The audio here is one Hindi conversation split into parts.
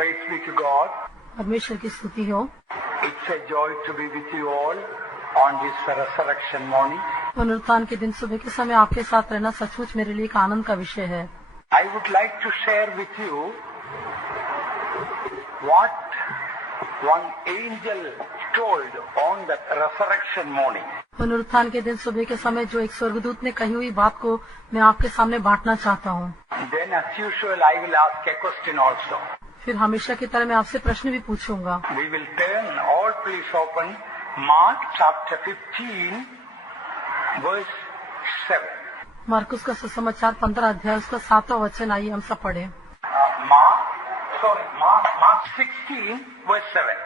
Praise be to God. परमेश्वर की स्तुति हो। It's a joy to be with you all on this resurrection morning. पुनरुत्थान के दिन सुबह के समय आपके साथ रहना सचमुच मेरे लिए एक आनंद का विषय है। I would like to share with you what one angel told on that resurrection morning. पुनरुत्थान के दिन सुबह के समय जो एक स्वर्गदूत ने कही हुई बात को मैं आपके सामने बांटना चाहता हूँ। Then as usual I will ask a question also. फिर हमेशा की तरह मैं आपसे प्रश्न भी पूछूंगा। We will turn, all please open Mark chapter 15 verse 7. मरकुस का सुसमाचार 15 अध्याय उसका 7वां वचन, आइए हम सब पढ़े। Mark 16 verse 7.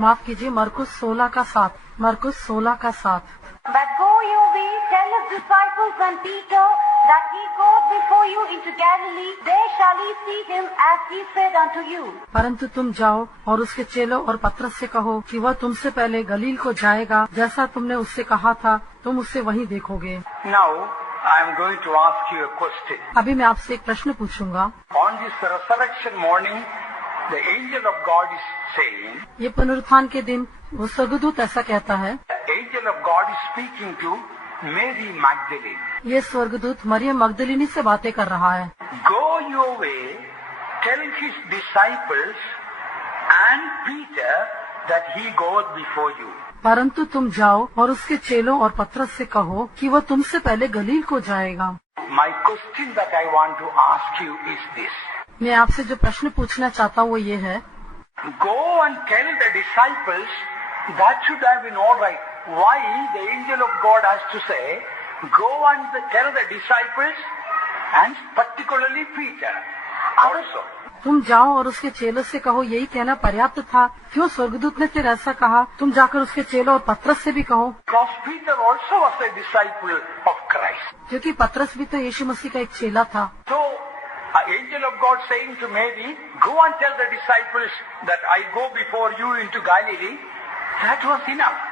माफ कीजिए, मरकुस 16 का 7। मरकुस 16 का 7। But go you be, tell his disciples and Peter that he goes before you into Galilee. There shall ye see him as he said unto you. परंतु तुम जाओ और उसके चेलों और पतरस से कहो कि वह तुमसे पहले गलील को जाएगा, जैसा तुमने उससे कहा था, तुम उससे वहीं देखोगे। Now I am going to ask you a question. अभी मैं आपसे एक प्रश्न पूछूंगा। On this resurrection morning, the angel of God is saying, ये पुनरुत्थान के दिन वो स्वर्गदूत ऐसा कहता है। the angel of God is speaking to Mary Magdalene. ये स्वर्गदूत मरियम मगदलिनी से बातें कर रहा है। Go your way, tell his disciples and Peter that he goes before you. परंतु तुम जाओ और उसके चेलों और पतरस से कहो कि वह तुमसे पहले गलील को जाएगा। My question that I want to ask you is this. मैं आपसे जो प्रश्न पूछना चाहता हूँ वो ये है, Go and tell the disciples, that should have been all right. Why the angel of God has to say, go and tell the disciples and particularly Peter also. तुम जाओ और उसके चेलों से कहो, यही कहना पर्याप्त था। क्यों स्वर्गदूत ने फिर ऐसा कहा, तुम जाकर उसके चेलों और पतरस से भी कहो? Because Peter also was a disciple of Christ. क्योंकि पतरस भी तो यीशु मसीह का एक चेला था। So, an angel of God saying to Mary, go and tell the disciples that I go before you into Galilee, that was enough.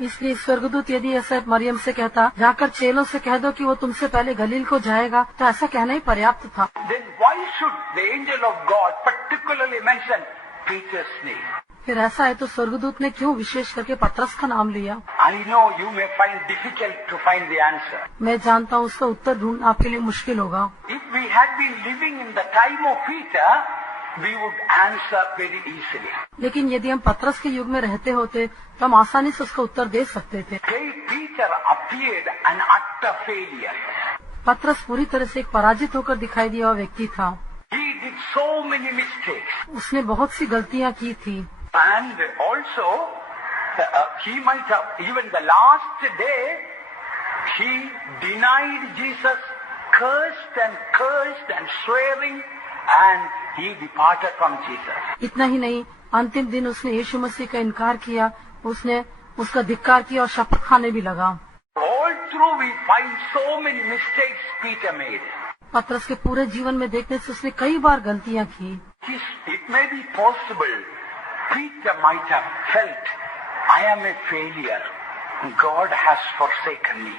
इसलिए स्वर्गदूत यदि ऐसा मरियम से कहता, जाकर चेलों से कह दो कि वो तुमसे पहले गलील को जाएगा, तो ऐसा कहना ही पर्याप्त था। Then why should the angel of God particularly mention Peter's name? फिर ऐसा है तो स्वर्गदूत ने क्यों विशेष करके पतरस का नाम लिया? I know you may find difficult to find the answer. मैं जानता हूँ उसका उत्तर ढूंढना आपके लिए मुश्किल होगा। If we had been living in the time of Peter, we would answer very easily. लेकिन यदि हम पतरस के युग में रहते होते तो हम आसानी से उसका उत्तर दे सकते थे। Peter appeared an utter failure. पतरस पूरी तरह से एक पराजित होकर दिखाई दिया हुआ व्यक्ति था। He did so many mistakes. उसने बहुत सी गलतियाँ की थी। And also, he might have, even the last day, he denied Jesus, cursed and swearing, and he departed from Jesus. इतना ही नहीं, अंतिम दिन उसने यीशु मसीह का इनकार किया, उसने उसका धिक्कार किया और शपथ खाने भी लगा। All through we find so many mistakes Peter made. पतरस के पूरे जीवन में देखने से उसने कई बार गलतियाँ की। It may be possible Peter might have felt, I am a failure. God has forsaken me.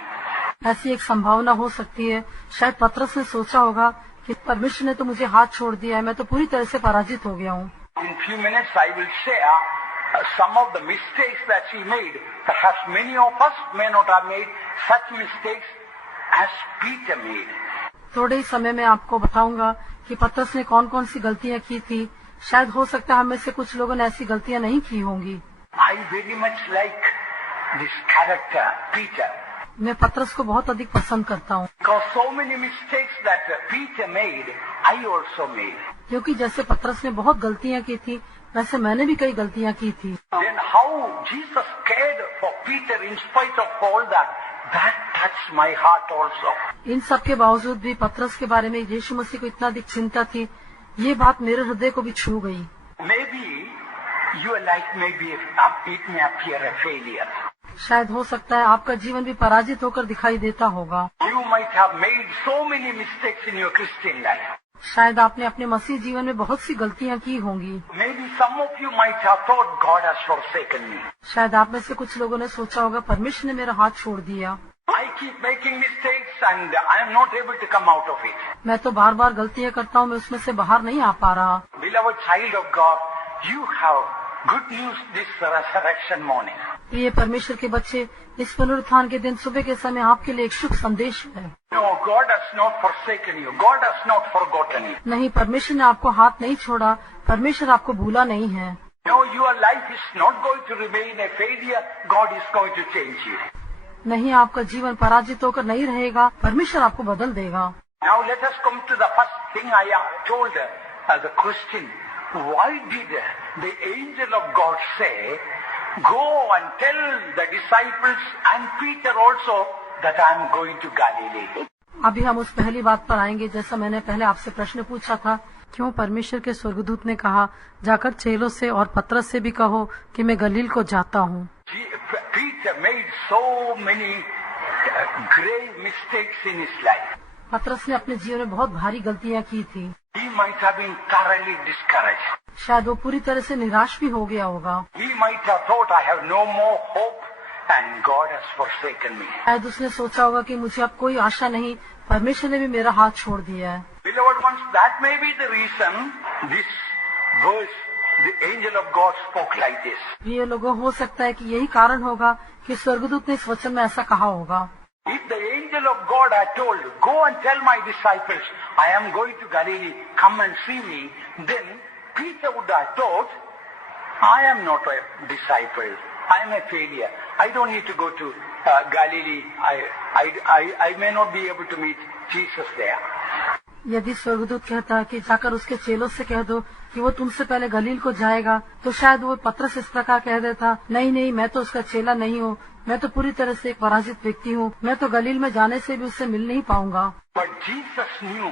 ऐसी एक संभावना हो सकती है, शायद पतरस ने सोचा होगा कि परमेश्वर ने तो मुझे हाथ छोड़ दिया है, मैं तो पूरी तरह से पराजित हो गया हूँ। In few minutes I will share some of the mistakes that he made. Perhaps many of us may not have made such mistakes as Peter made. थोड़े ही समय में आपको बताऊंगा कि पतरस ने कौन कौन सी गलतियाँ की थी। शायद हो सकता है हम में से कुछ लोगों ने ऐसी गलतियाँ नहीं की होंगी। I very much like this character, Peter. मैं पतरस को बहुत अधिक पसंद करता हूँ, Because so many mistakes that Peter made, I also made. क्योंकि जैसे पतरस ने बहुत गलतियाँ की थी, वैसे मैंने भी कई गलतियाँ की थी। Then how Jesus cared for Peter in spite of all that, that touched my heart also. इन सब के बावजूद भी पतरस के बारे में यीशु मसीह को इतना अधिक चिंता थी, ये बात मेरे हृदय को भी छू गई। Maybe your life may be, it may appear a failure. शायद हो सकता है आपका जीवन भी पराजित होकर दिखाई देता होगा। You might have made so many mistakes in your Christian life. शायद आपने अपने मसीह जीवन में बहुत सी गलतियाँ की होंगी। Maybe some of you might have thought God has forsaken me. शायद आप में से कुछ लोगों ने सोचा होगा परमेश्वर ने मेरा हाथ छोड़ दिया। I keep making mistakes and I am not able to come out of it. मैं तो बार बार गलतियां करता हूँ, मैं उसमें से बाहर नहीं आ पा रहा। Beloved child of God, you have good news this resurrection morning. प्रिय परमेश्वर के बच्चे, इस पुनरुत्थान के दिन सुबह के समय आपके लिए एक शुभ संदेश है। No, God has not forsaken you. God has not forgotten you. नहीं, परमेश्वर ने आपको हाथ नहीं छोड़ा, परमेश्वर आपको भूला नहीं है। No, your life is not going to remain a failure. God is going to change you. नहीं, आपका जीवन पराजित होकर नहीं रहेगा, परमेश्वर आपको बदल देगा। Now let us come to the first thing I told the question. Why did the angel of God say, go and tell the disciples and Peter also that I am going to Galilee? अभी हम उस पहली बात पर आएंगे, जैसा मैंने पहले आपसे प्रश्न पूछा था, क्यों परमेश्वर के स्वर्गदूत ने कहा जाकर चेलों से और पतरस से भी कहो कि मैं गलील को जाता हूँ। Peter made so many grave mistakes in his life. पतरस ने अपने जीवन में बहुत भारी गलतियाँ की थी। He might have been thoroughly discouraged. शायद वो पूरी तरह से निराश भी हो गया होगा। He might have thought, I have no more hope and God has forsaken me. शायद उसने सोचा होगा कि मुझे अब कोई आशा नहीं, परमेश्वर ने भी मेरा हाथ छोड़ दिया है। Beloved ones, that may be the reason this verse, the angel of God spoke like this. प्रिय लोगों, हो सकता है कि यही कारण होगा कि स्वर्गदूत ने इस वचन में ऐसा कहा होगा। If the angel of God had told, go and tell my disciples, I am going to Galilee, come and see me, then Peter would have thought, I am not a disciple, I am a failure, I don't need to go to Galilee, I may not be able to meet Jesus there. यदि स्वर्गदूत कहता है कि जाकर उसके चेलों से कह दो कि वो तुमसे पहले गलील को जाएगा, तो शायद वो पतरस इस प्रकार कह देता, नहीं नहीं, मैं तो उसका चेला नहीं हूँ, मैं तो पूरी तरह से एक पराजित व्यक्ति हूँ, मैं तो गलील में जाने से भी उससे मिल नहीं पाऊंगा। But Jesus knew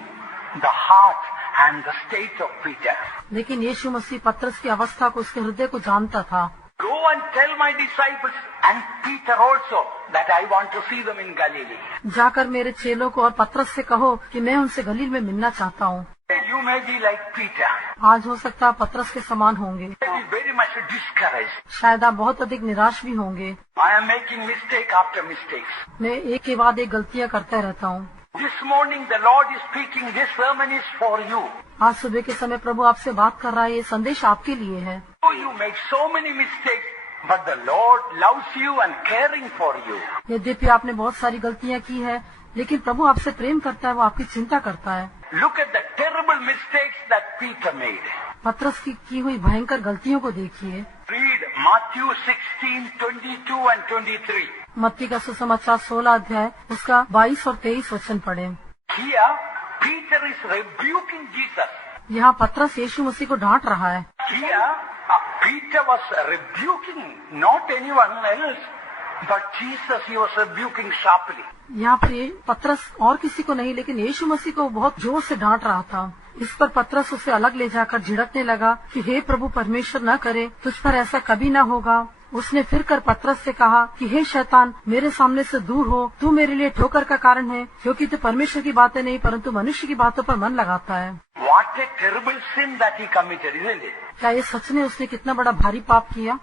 the heart and the state of Peter. लेकिन यीशु मसीह पतरस की अवस्था को, उसके हृदय को जानता था। Go and tell my disciples and Peter also that I want to see them in Galilee. जाकर मेरे चेलों को और पतरस से कहो कि मैं उनसे गलील में मिलना चाहता हूँ। You may be like Peter. आज हो सकता है पतरस के समान होंगे। You may be very much discouraged. शायद आप बहुत अधिक निराश भी होंगे। I am making mistake after mistakes. मैं एक के बाद एक गलतियाँ करता रहता हूँ। This morning the Lord is speaking. This sermon is for you. आज सुबह के समय प्रभु आपसे बात कर रहा है, ये संदेश आपके लिए है। Oh, you make so many mistakes, but the Lord loves you and caring for you. यद्यपि आपने बहुत सारी गलतियाँ की है, लेकिन प्रभु आपसे प्रेम करता है, वो आपकी चिंता करता है। Look at the terrible mistakes that Peter made. पतरस की हुई भयंकर गलतियों को देखिए। Read Matthew 16:22 and 23. मत्ती का सुसमाचार 16 अध्याय उसका 22 और 23 वचन पढ़े। Here, Peter is rebuking Jesus. यहाँ पतरस यीशु मसीह को डांट रहा है। Here, Peter was rebuking not anyone else, but Jesus he was rebuking sharply. यहाँ पर पतरस और किसी को नहीं, लेकिन यीशु मसीह को बहुत जोर से डांट रहा था। इस पर पतरस उसे अलग ले जाकर झिड़कने लगा कि हे प्रभु परमेश्वर न करे, तुझ पर ऐसा कभी न होगा। उसने फिर कर पतरस से कहा कि हे शैतान, मेरे सामने से दूर हो, तू मेरे लिए ठोकर का कारण है, क्योंकि तू परमेश्वर की बातें नहीं परंतु मनुष्य की बातों पर मन लगाता है। What a terrible sin that he committed, isn't it? क्या ये सच में उसने कितना बड़ा भारी पाप किया?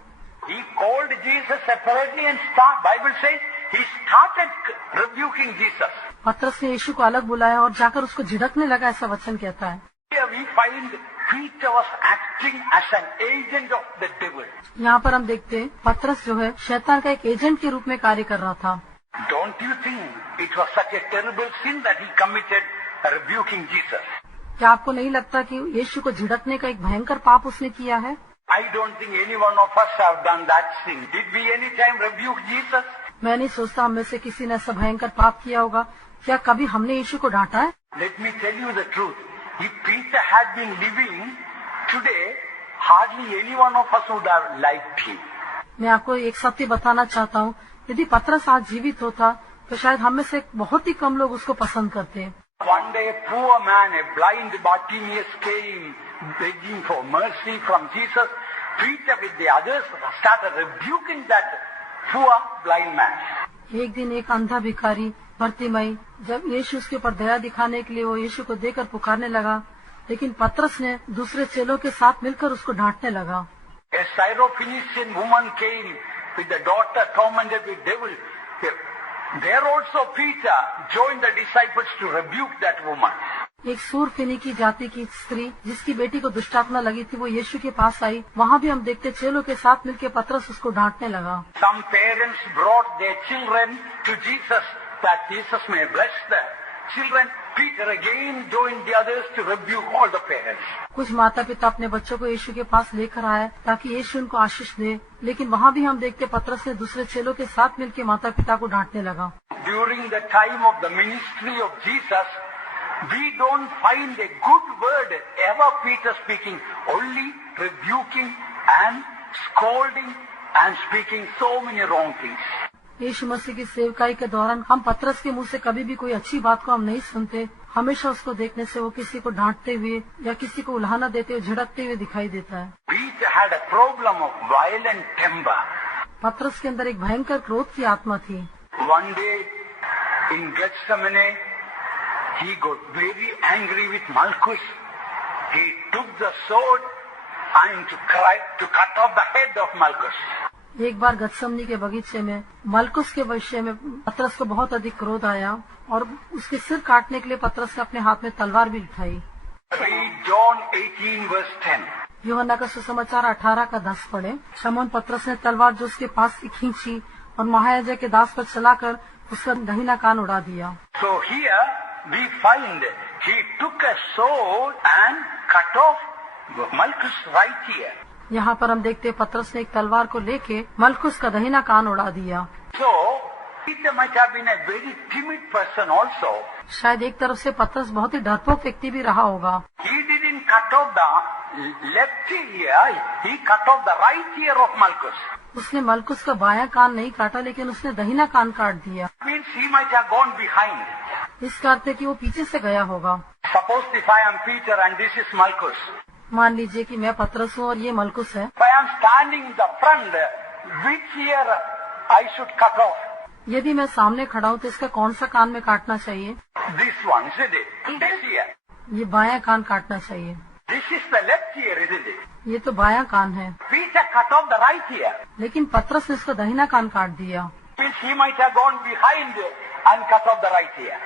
He called Jesus separately and Bible says he started rebuking Jesus. पतरस ने यीशु को अलग बुलाया और जाकर उसको झिड़कने लगा, ऐसा वचन कहता है। Here we find Peter was acting as an agent of the devil. यहाँ पर हम देखते हैं पतरस जो है शैतान का एक एजेंट के रूप में कार्य कर रहा था। Don't you think it was such a terrible sin that he committed, rebuking Jesus? क्या आपको नहीं लगता कि यीशु को झिड़कने का एक भयंकर पाप उसने किया है? I don't think any one of us have done that sin. Did we any time rebuke Jesus? मैं नहीं सोचता हम में से किसी ने ऐसा भयंकर पाप किया होगा। क्या कभी हमने यीशु को डांटा है? Let me tell you the truth. If Peter had been living today, hardly any one of us would have liked him. मैं आपको एक सत्य बताना चाहता हूँ, यदि पतरस आज जीवित होता तो शायद हम में से बहुत ही कम लोग उसको पसंद करते। One day a poor man, a blind Bartimaeus came begging for mercy from Jesus. Peter with the others started rebuking that poor blind man. एक दिन एक अंधा भिखारी बर्तिमई जब यीशु उसके ऊपर दया दिखाने के लिए वो यीशु को देकर पुकारने लगा, लेकिन पतरस ने दूसरे चेलों के साथ मिलकर उसको डांटने लगा। A Syrophoenician woman came with the daughter tormented with devil. There also Peter joined the disciples to rebuke that woman. एक सूर फिनीकी जाति की स्त्री जिसकी बेटी को दुष्टात्मा लगी थी, वो यीशु के पास आई। वहाँ भी हम देखते चेलों के साथ मिलकर पतरस उसको डांटने लगा। Some parents brought their children to Jesus that Jesus may bless the children. Peter again joined the others to rebuke all the parents. कुछ माता पिता अपने बच्चों को यीशु के पास लेकर आए ताकि यीशु उनको आशीष दे, लेकिन वहाँ भी हम देखते पतरस ने दूसरे चेलों के साथ मिलकर माता पिता को डांटने लगा। During the time of the ministry of Jesus, we don't find a good word ever Peter speaking, only rebuking and scolding and speaking so many wrong things. यीशु मसीह की सेवकाई के दौरान हम पतरस के मुंह से कभी भी कोई अच्छी बात को हम नहीं सुनते। हमेशा उसको देखने से वो किसी को डांटते हुए या किसी को उल्हाना देते हुए, झिड़कते हुए दिखाई देता है। Peter had a problem of violent temper. पतरस के अंदर एक भयंकर क्रोध की आत्मा थी। One day in Gethsemane, he got very angry with Malchus. He took the sword and to cut off the head of Malchus. एक बार गतसमनी के बगीचे में मलकुस के विषय में पतरस को बहुत अधिक क्रोध आया और उसके सिर काटने के लिए पतरस ने अपने हाथ में तलवार भी उठाई। Read John 18:10. यूहन्ना का सुसमाचार 18:10 पढ़े। शमौन पतरस ने तलवार जो उसके पास से खींची और महायाजक के दास पर चलाकर उसका दाहिना कान उड़ा दिया। So here we find he took a sword and cut off Malchus' right ear. यहाँ पर हम देखते हैं पतरस ने एक तलवार को लेके मलकुस का दाहिना कान उड़ा दिया। So Peter might have been a very timid person also. शायद एक तरफ से पतरस बहुत ही डरपोक व्यक्ति भी रहा होगा। He didn't cut off the left ear, he cut off the right ear of Malchus. उसने मलकुस का बायां कान नहीं काटा, लेकिन उसने दाहिना कान काट दिया। Means he might have gone behind. इसका अर्थ है कि वो पीछे से गया होगा। Suppose if I am Peter and this is Malchus. मान लीजिए कि मैं पतरस हूँ और ये मलकुस है। If I am standing in the front, which ear I should cut off? यदि मैं सामने खड़ा हूँ तो इसका कौन सा कान में काटना चाहिए? This one, isn't it? This ear. ये बायां कान काटना चाहिए। This is the left ear, isn't it? ये तो बायां कान है, Peter cut off the right ear. लेकिन पतरस ने इसका दाहिना कान काट दिया। Means he might have gone behind and cut off the right ear.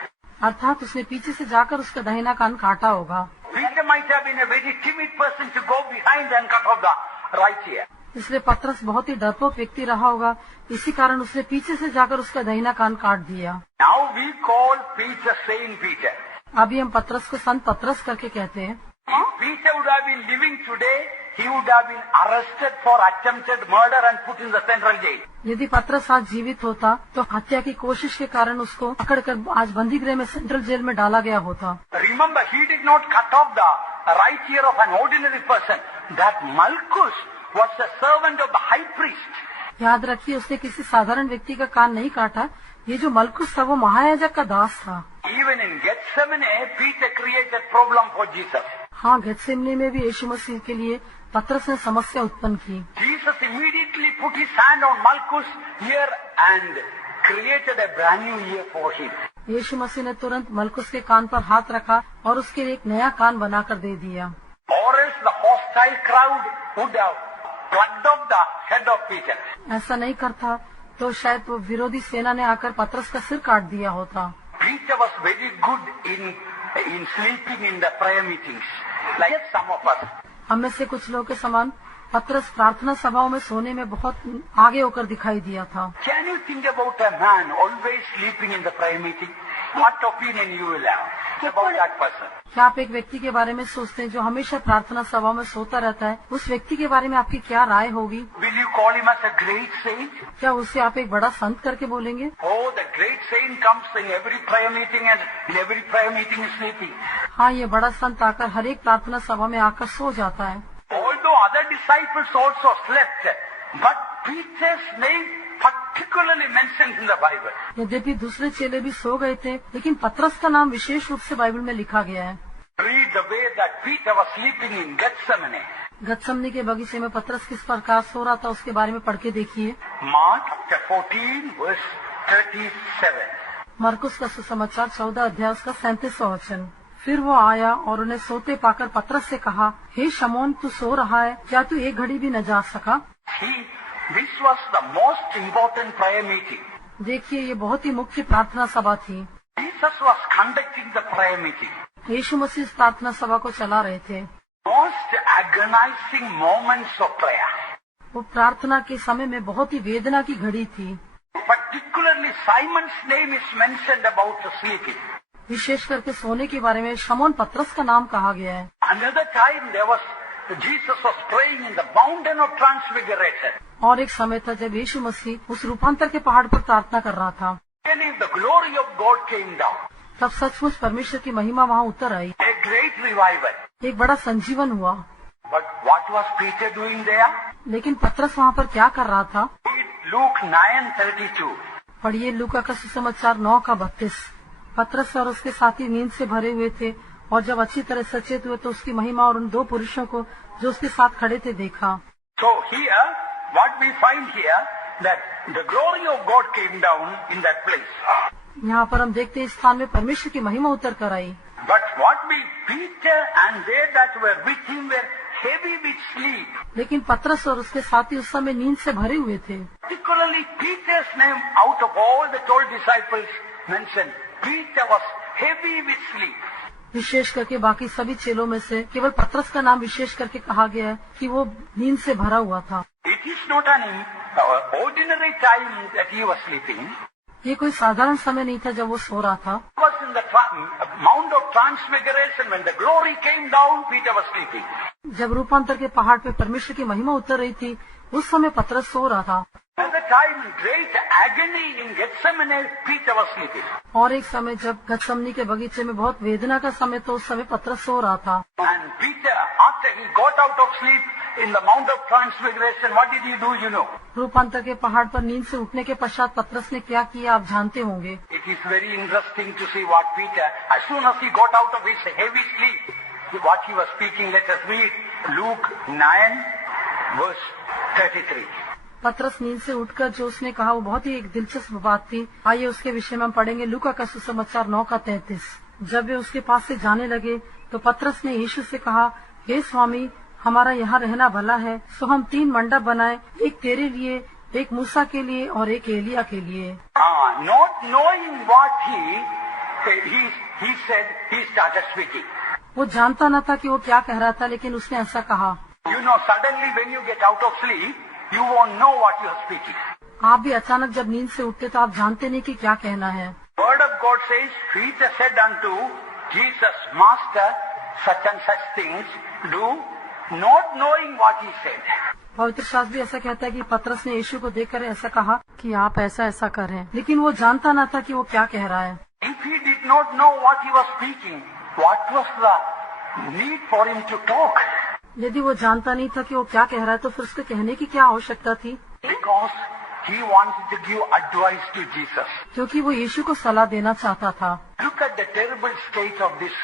अर्थात उसने पीछे से जाकर उसका दाहिना कान काटा होगा। Peter might have been a very timid person to go behind and cut off the right ear. इसलिए पतरस बहुत ही डरपोक व्यक्ति रहा होगा, इसी कारण उसने पीछे से जाकर उसका दाहिना कान काट दिया। Now we call Peter Saint Peter. अभी हम पतरस को संत पतरस करके कहते हैं। If Peter would have been living today, he would have been arrested for attempted murder and put in the central jail. यदि पतरस आज जीवित होता तो हत्या की कोशिश के कारण उसको पकड़कर आज बंदी गृह में सेंट्रल जेल में डाला गया होता। Remember, he did not cut off the right ear of an ordinary person. That Malchus was the servant of the high priest. याद रखिए, उसने किसी साधारण व्यक्ति का कान नहीं काटा। ये जो मलकुस था वो महायाजक का दास था। Even in Gethsemane, Peter created problem for Jesus. हाँ, गेत्सेमनी में भी यीशु मसीह के लिए पतरस ने समस्या उत्पन्न की। Jesus immediately put his hand on Malchus' ear and created a brand new ear for him. यीशु मसीह ने तुरंत मलकुस के कान पर हाथ रखा और उसके लिए एक नया कान बनाकर दे दिया। Or else the hostile crowd would have plucked off the head of Peter. ऐसा नहीं करता तो शायद वो विरोधी सेना ने आकर पतरस का सिर काट दिया होता। Peter was very good in sleeping in the prayer meetings, like some of us. हम में से कुछ लोगों के समान पतरस प्रार्थना सभाओं में सोने में बहुत आगे होकर दिखाई दिया था। Can you think about a man always sleeping in the prayer meeting? What opinion you will have about that person? क्या आप एक व्यक्ति के बारे में सोचते हैं जो हमेशा प्रार्थना सभा में सोता रहता है? उस व्यक्ति के बारे में आपकी क्या राय होगी? Will you call him as a great saint? क्या उसे आप एक बड़ा संत करके बोलेंगे? Oh, the great saint comes in every prayer meeting and in every prayer meeting is sleeping. हाँ, ये बड़ा संत आकर हर एक प्रार्थना सभा में आकर सो जाता है। Although other disciples also slept, but Peter's name particularly mentioned in the Bible. यद्यपि दूसरे चेले भी सो गए थे, लेकिन पतरस का नाम विशेष रूप से बाइबल में लिखा गया है। Read the way that Peter was sleeping in Gethsemane. गतसमनी के बगीचे में पतरस किस प्रकार सो रहा था उसके बारे में पढ़ के देखिए। Mark chapter 14 verse 37. मरकुस का सुसमाचार 14 अध्याय उसका 37वां वचन। फिर वो आया और उन्हें सोते पाकर पतरस से कहा, हे शमौन, तू सो रहा है, क्या तू एक घड़ी भी न जाग सका? This was the most important prayer meeting. देखिए, ये बहुत ही मुख्य प्रार्थना सभा थी। Jesus was conducting the prayer meeting. यीशु मसीह इस प्रार्थना सभा को चला रहे थे। Most agonizing moments of prayer. वो प्रार्थना के समय में बहुत ही वेदना की घड़ी थी। Particularly Simon's name is mentioned about the sleeping. विशेष करके सोने के बारे में शमौन पतरस का नाम कहा गया है। Another time Jesus was praying in the mountain of transfiguration. और एक समय था जब यीशु मसीह उस रूपांतर के पहाड़ पर प्रार्थना कर रहा था। Really the glory of God came down. तब सचमुच परमेश्वर की महिमा वहाँ उतर आई। A great revival. एक बड़ा संजीवन हुआ। But what was Peter doing there? लेकिन पतरस वहाँ पर क्या कर रहा था? Read Luke 9:32. पढ़िए लूका का सुसमाचार 9:32। पतरस और उसके साथी नींद से भरे हुए थे और जब अच्छी तरह सचेत हुए तो उसकी महिमा और उन दो पुरुषों को जो उसके साथ खड़े थे देखा। So here, what we find here, that the glory of God came down in that place. यहाँ पर हम देखते हैं इस स्थान में परमेश्वर की महिमा उतर कर आई। But what Peter and they that were with him were heavy with sleep. लेकिन पतरस और उसके साथी उस समय नींद से भरे हुए थे। Particularly Peter's name out of all the 12 disciples mentioned, Peter was heavy with sleep. विशेष करके बाकी सभी चेलों में से केवल पतरस का नाम विशेष करके कहा गया है कि वो नींद से भरा हुआ था। It is not an ordinary time that he was sleeping. ये कोई साधारण समय नहीं था जब वो सो रहा था। He was in the Mount of Transfiguration when the glory came down. Peter was sleeping. जब रूपांतर के पहाड़ पे परमेश्वर की महिमा उतर रही थी उस समय पतरस सो रहा था। At the time in great agony in Gethsemane, Peter was sleeping. और एक समय जब गतसमनी के बगीचे में बहुत वेदना का समय तो उस समय पतरस सो रहा था। And Peter, after he got out of sleep in the Mount of Transfiguration, what did he do? You know. रूपांतर के पहाड़ पर नींद से उठने के पश्चात पतरस ने क्या किया आप जानते होंगे। It is very interesting to see what Peter, as soon as he got out of his heavy sleep, what he was speaking. Let us read Luke 9, verse 33. पतरस नींद से उठकर जो उसने कहा वो बहुत ही एक दिलचस्प बात थी। आइए उसके विषय में हम पढ़ेंगे लूका का सुसमाचार 9:33। जब वे उसके पास से जाने लगे तो पतरस ने यीशु से कहा, हे स्वामी, हमारा यहाँ रहना भला है, सो हम 3 मंडप बनाए, एक तेरे लिए, एक मूसा के लिए और एक एलिया के लिए। Not knowing what he said, he started speaking. वो जानता न था कि वो क्या कह रहा था, लेकिन उसने ऐसा कहा। You know, suddenly when you get out of sleep, you won't know what you are speaking. आप भी अचानक जब नींद से उठते तो आप जानते नहीं कि क्या कहना है। Word of God says, Peter said unto Jesus, Master, such and such things do, not knowing what he said. पवित्र शास्त्र भी ऐसा कहता है कि पतरस ने यीशु को देखकर ऐसा कहा कि आप ऐसा ऐसा करें, लेकिन वो जानता न था कि वो क्या कह रहा है। If he did not know what he was speaking, what was the need for him to talk? यदि वो जानता नहीं था कि वो क्या कह रहा है तो फिर उसके कहने की क्या आवश्यकता थी? Because he wanted to give advice to Jesus. क्योंकि वो यीशु को सलाह देना चाहता था। Look at the terrible state of this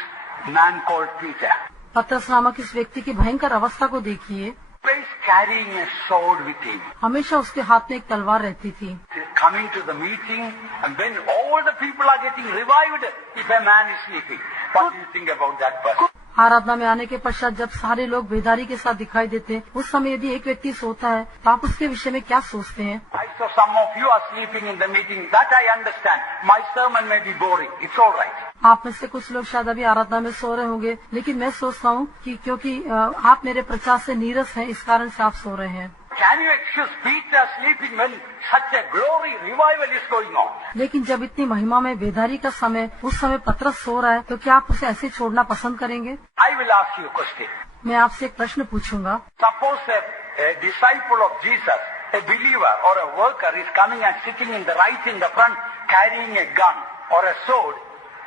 man called Peter. पतरस नामक इस व्यक्ति की भयंकर अवस्था को देखिए। Always carrying a sword with him. हमेशा उसके हाथ में एक तलवार रहती थी। Coming to the meeting, and when all the people are getting revived, if a man is sleeping, what do you think about that person? आराधना में आने के पश्चात जब सारे लोग बेदारी के साथ दिखाई देते, उस समय यदि एक व्यक्ति सोता है तो आप उसके विषय में क्या सोचते हैं? I saw some of you are sleeping in the meeting. That I understand. My sermon may be boring. It's all right. आप में से कुछ लोग शायद अभी आराधना में सो रहे होंगे, लेकिन मैं सोचता हूँ कि क्योंकि आप मेरे प्रचार से नीरस हैं, इस कारण से आप सो रहे हैं। Can you excuse Peter sleeping when such a glory revival is going on? लेकिन जब इतनी महिमा में बेदारी का समय, उस समय पतरस सो रहा है, तो क्या आप उसे ऐसे छोड़ना पसंद करेंगे? I will ask you a question. मैं आपसे एक प्रश्न पूछूंगा। Suppose a disciple of Jesus, a believer or a worker is coming and sitting in the right in the front, carrying a gun or a sword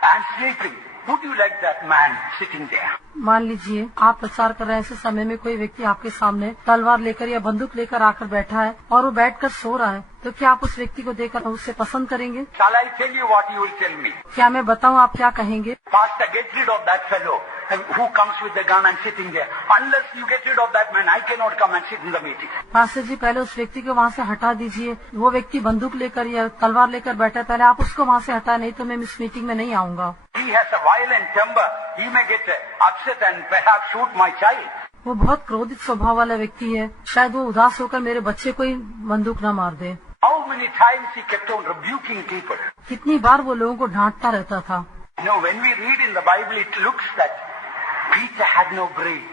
and sleeping. Would you like that man sitting there? मान लीजिए आप प्रचार कर रहे हैं, ऐसे समय में कोई व्यक्ति आपके सामने तलवार लेकर या बंदूक लेकर आकर बैठा है और वो बैठकर सो रहा है, तो क्या आप उस व्यक्ति को देखकर उससे पसंद करेंगे? Shall I tell you what you will tell me? क्या मैं बताऊं आप क्या कहेंगे? Pastor, get rid of that fellow who comes with the gun and sitting there. Unless you get rid of that man, I cannot come and sit in the meeting. Pastor ji, पहले उस व्यक्ति को वहाँ से हटा दीजिए। वो व्यक्ति बंदूक लेकर या तलवार लेकर बैठा है, पहले आप उसको वहाँ से हटाए, नहीं तो मैं इस मीटिंग में नहीं आऊंगा। He has a violent temper. He may get upset and perhaps shoot my child. वो बहुत क्रोधित स्वभाव वाला व्यक्ति है, शायद वो उदास होकर मेरे बच्चे को ही बंदूक न मार दे। How many many times he kept on rebuking people. कितनी बार वो लोगों को डांटता रहता था। When we read in the Bible, it looks that Peter had no brain.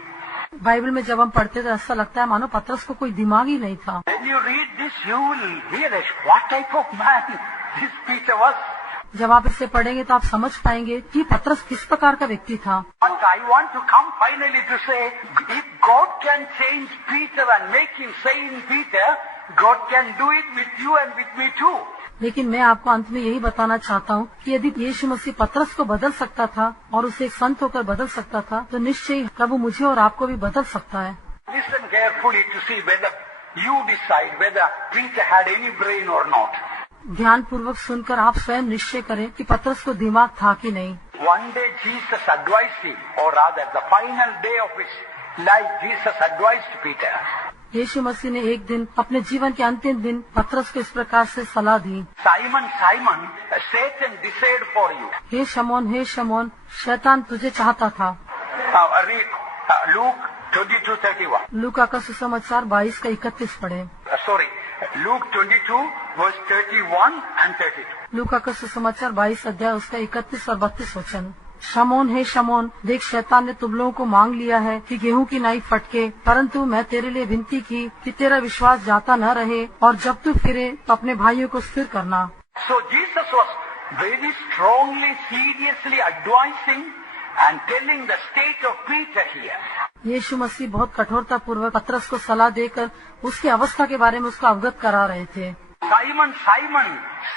Bible में जब हम पढ़ते तो ऐसा लगता है मानो पतरस को कोई दिमाग ही नहीं था। When you read this, you will realize what type of man this Peter was. जब आप इसे पढ़ेंगे तो आप समझ पाएंगे कि पतरस किस प्रकार का व्यक्ति था। But I want to come finally to say, if God can change Peter and make him Saint Peter, God can do it with you and with me too. लेकिन मैं आपको अंत में यही बताना चाहता हूँ कि यदि यीशु मसीह पतरस को बदल सकता था और उसे एक संत होकर बदल सकता था, तो निश्चय ही प्रभु मुझे और आपको भी बदल सकता है। Listen carefully to see whether you decide whether Peter had any brain or not. ध्यान पूर्वक सुनकर आप स्वयं निश्चय करें कि पतरस को दिमाग था कि नहीं। One day Jesus advised him, or rather the final day of his life, Jesus advised Peter. यीशु मसीह ने एक दिन अपने जीवन के अंतिम दिन पतरस को इस प्रकार से सलाह दी। Simon, Simon, Satan desired for you. हे शमौन, शैतान तुझे चाहता था। Read Luke 22:31. लूका का सुसमाचार 22 का 31 पढ़े। Luke 22 verse 31 and 32. लूका का सुसमाचार 22 अध्याय उसका 31 और 32 वचन। शमौन, देख शैतान ने तुम लोगों को मांग लिया है कि गेहूं की नाई फटके, परंतु मैं तेरे लिए विनती की कि तेरा विश्वास जाता न रहे, और जब तू फिरे तो अपने भाइयों को स्थिर करना। So Jesus was very strongly, seriously advising and telling the state of Peter here. यीशु मसीह बहुत कठोरता पूर्वक पतरस को सलाह देकर उसकी अवस्था के बारे में उसको अवगत करा रहे थे। Simon,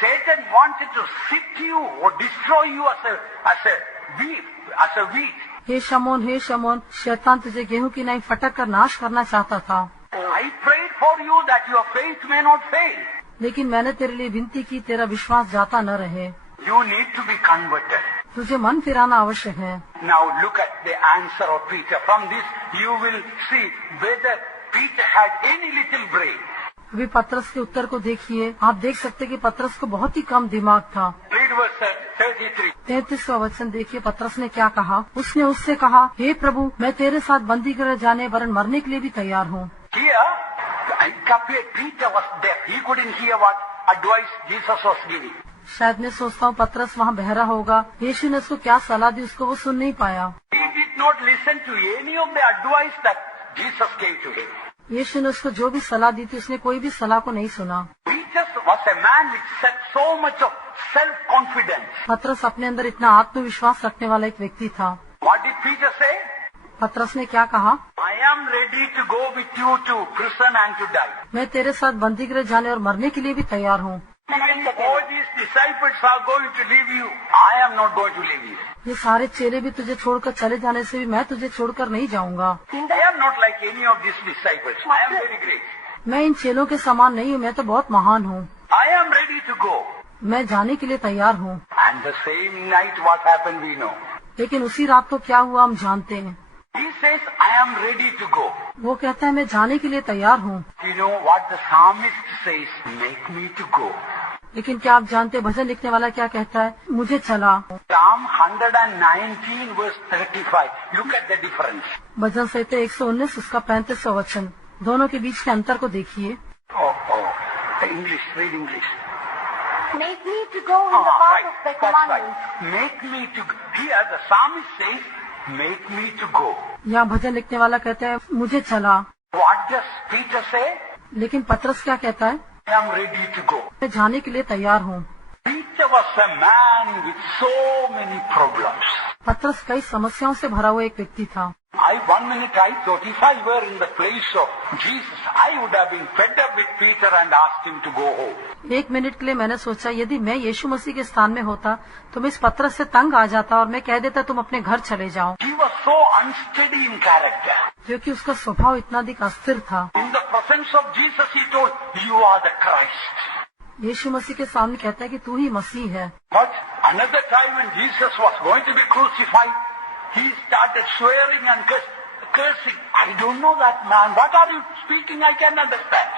Satan wanted to sift you or destroy you as a wheat. हे शमौन, शैतान तुझे गेहूं की नाई फटक कर नाश करना चाहता था। I prayed for you that your faith may not fail. लेकिन मैंने तेरे लिए विनती की तेरा विश्वास जाता न रहे। You need to be converted. तुझे मन फिराना आवश्यक है। Now look at the answer of Peter. From this you will see whether Peter had any little brain. अभी पतरस के उत्तर को देखिए, आप देख सकते कि पतरस को बहुत ही कम दिमाग था। Read verse 33. 33वां वचन देखिए पतरस ने क्या कहा। उसने उससे कहा, हे प्रभु, मैं तेरे साथ बंदी गृह जाने वरन मरने के लिए भी तैयार हूँ। Here, Peter was deaf. He couldn't hear what advice Jesus was giving. शायद मैं सोचता हूँ पतरस वहाँ बहरा होगा। यीशु ने उसको क्या सलाह दी उसको वो सुन नहीं पाया। He did not listen to any of the advice that Jesus gave to him. यीशु ने उसको जो भी सलाह दी थी उसने कोई भी सलाह को नहीं सुना। Peter was a man which had so much of self-confidence. पतरस अपने अंदर इतना आत्मविश्वास रखने वाला एक व्यक्ति था। What did Peter say? पतरस ने क्या कहा, I am ready to go with you to prison and to die. मैं तेरे साथ बंदी गृह जाने और मरने के लिए भी तैयार हूँ। Even all these disciples are going to leave you. I am not going to leave you. ये सारे चेले भी तुझे छोड़कर चले जाने से भी मैं तुझे छोड़कर नहीं जाऊंगा। I am not like any of these disciples. I am very great. मैं इन चेलों के समान नहीं हूँ, मैं तो बहुत महान हूँ। I am ready to go. मैं जाने के लिए तैयार हूँ। And the same night what happened we know. लेकिन उसी रात को क्या हुआ हम जानते हैं। He says, I am ready to go. वो कहता है मैं जाने के लिए तैयार हूँ। You know what the psalmist says? Make me to go. लेकिन क्या आप जानते हैं भजन लिखने वाला क्या कहता है, मुझे चला। Psalm 119 verse 35. Look at the difference. भजन संहिता 119 उसका 35वां वचन, दोनों के बीच के अंतर को देखिए। English, read English. Make me to go in the path Right, of thy that's commandments. right. Make me to go. Here the psalmist says, make me to go. यहाँ भजन लिखने वाला कहता है मुझे चला। What does Peter say? लेकिन पतरस क्या कहता है, I am ready to go. मैं जाने के लिए तैयार हूँ। Peter was a man with so many problems. पतरस कई समस्याओं से भरा हुआ एक व्यक्ति था। One minute I thought if I were in the place of Jesus, I would have been fed up with Peter and asked him to go home. एक मिनट के लिए मैंने सोचा यदि मैं यीशु मसीह के स्थान में होता तो मैं इस पतरस से तंग आ जाता और मैं कह देता तुम अपने घर चले जाओ। He was so unsteady in character. क्योंकि उसका स्वभाव इतना अधिक अस्थिर था। In the presence of Jesus, he told, "You are the Christ." यीशु मसीह के सामने कहता है कि तू ही मसीह है। But another time when Jesus was going to be crucified, he started swearing and cursing. I don't know that man. What are you speaking? I can understand.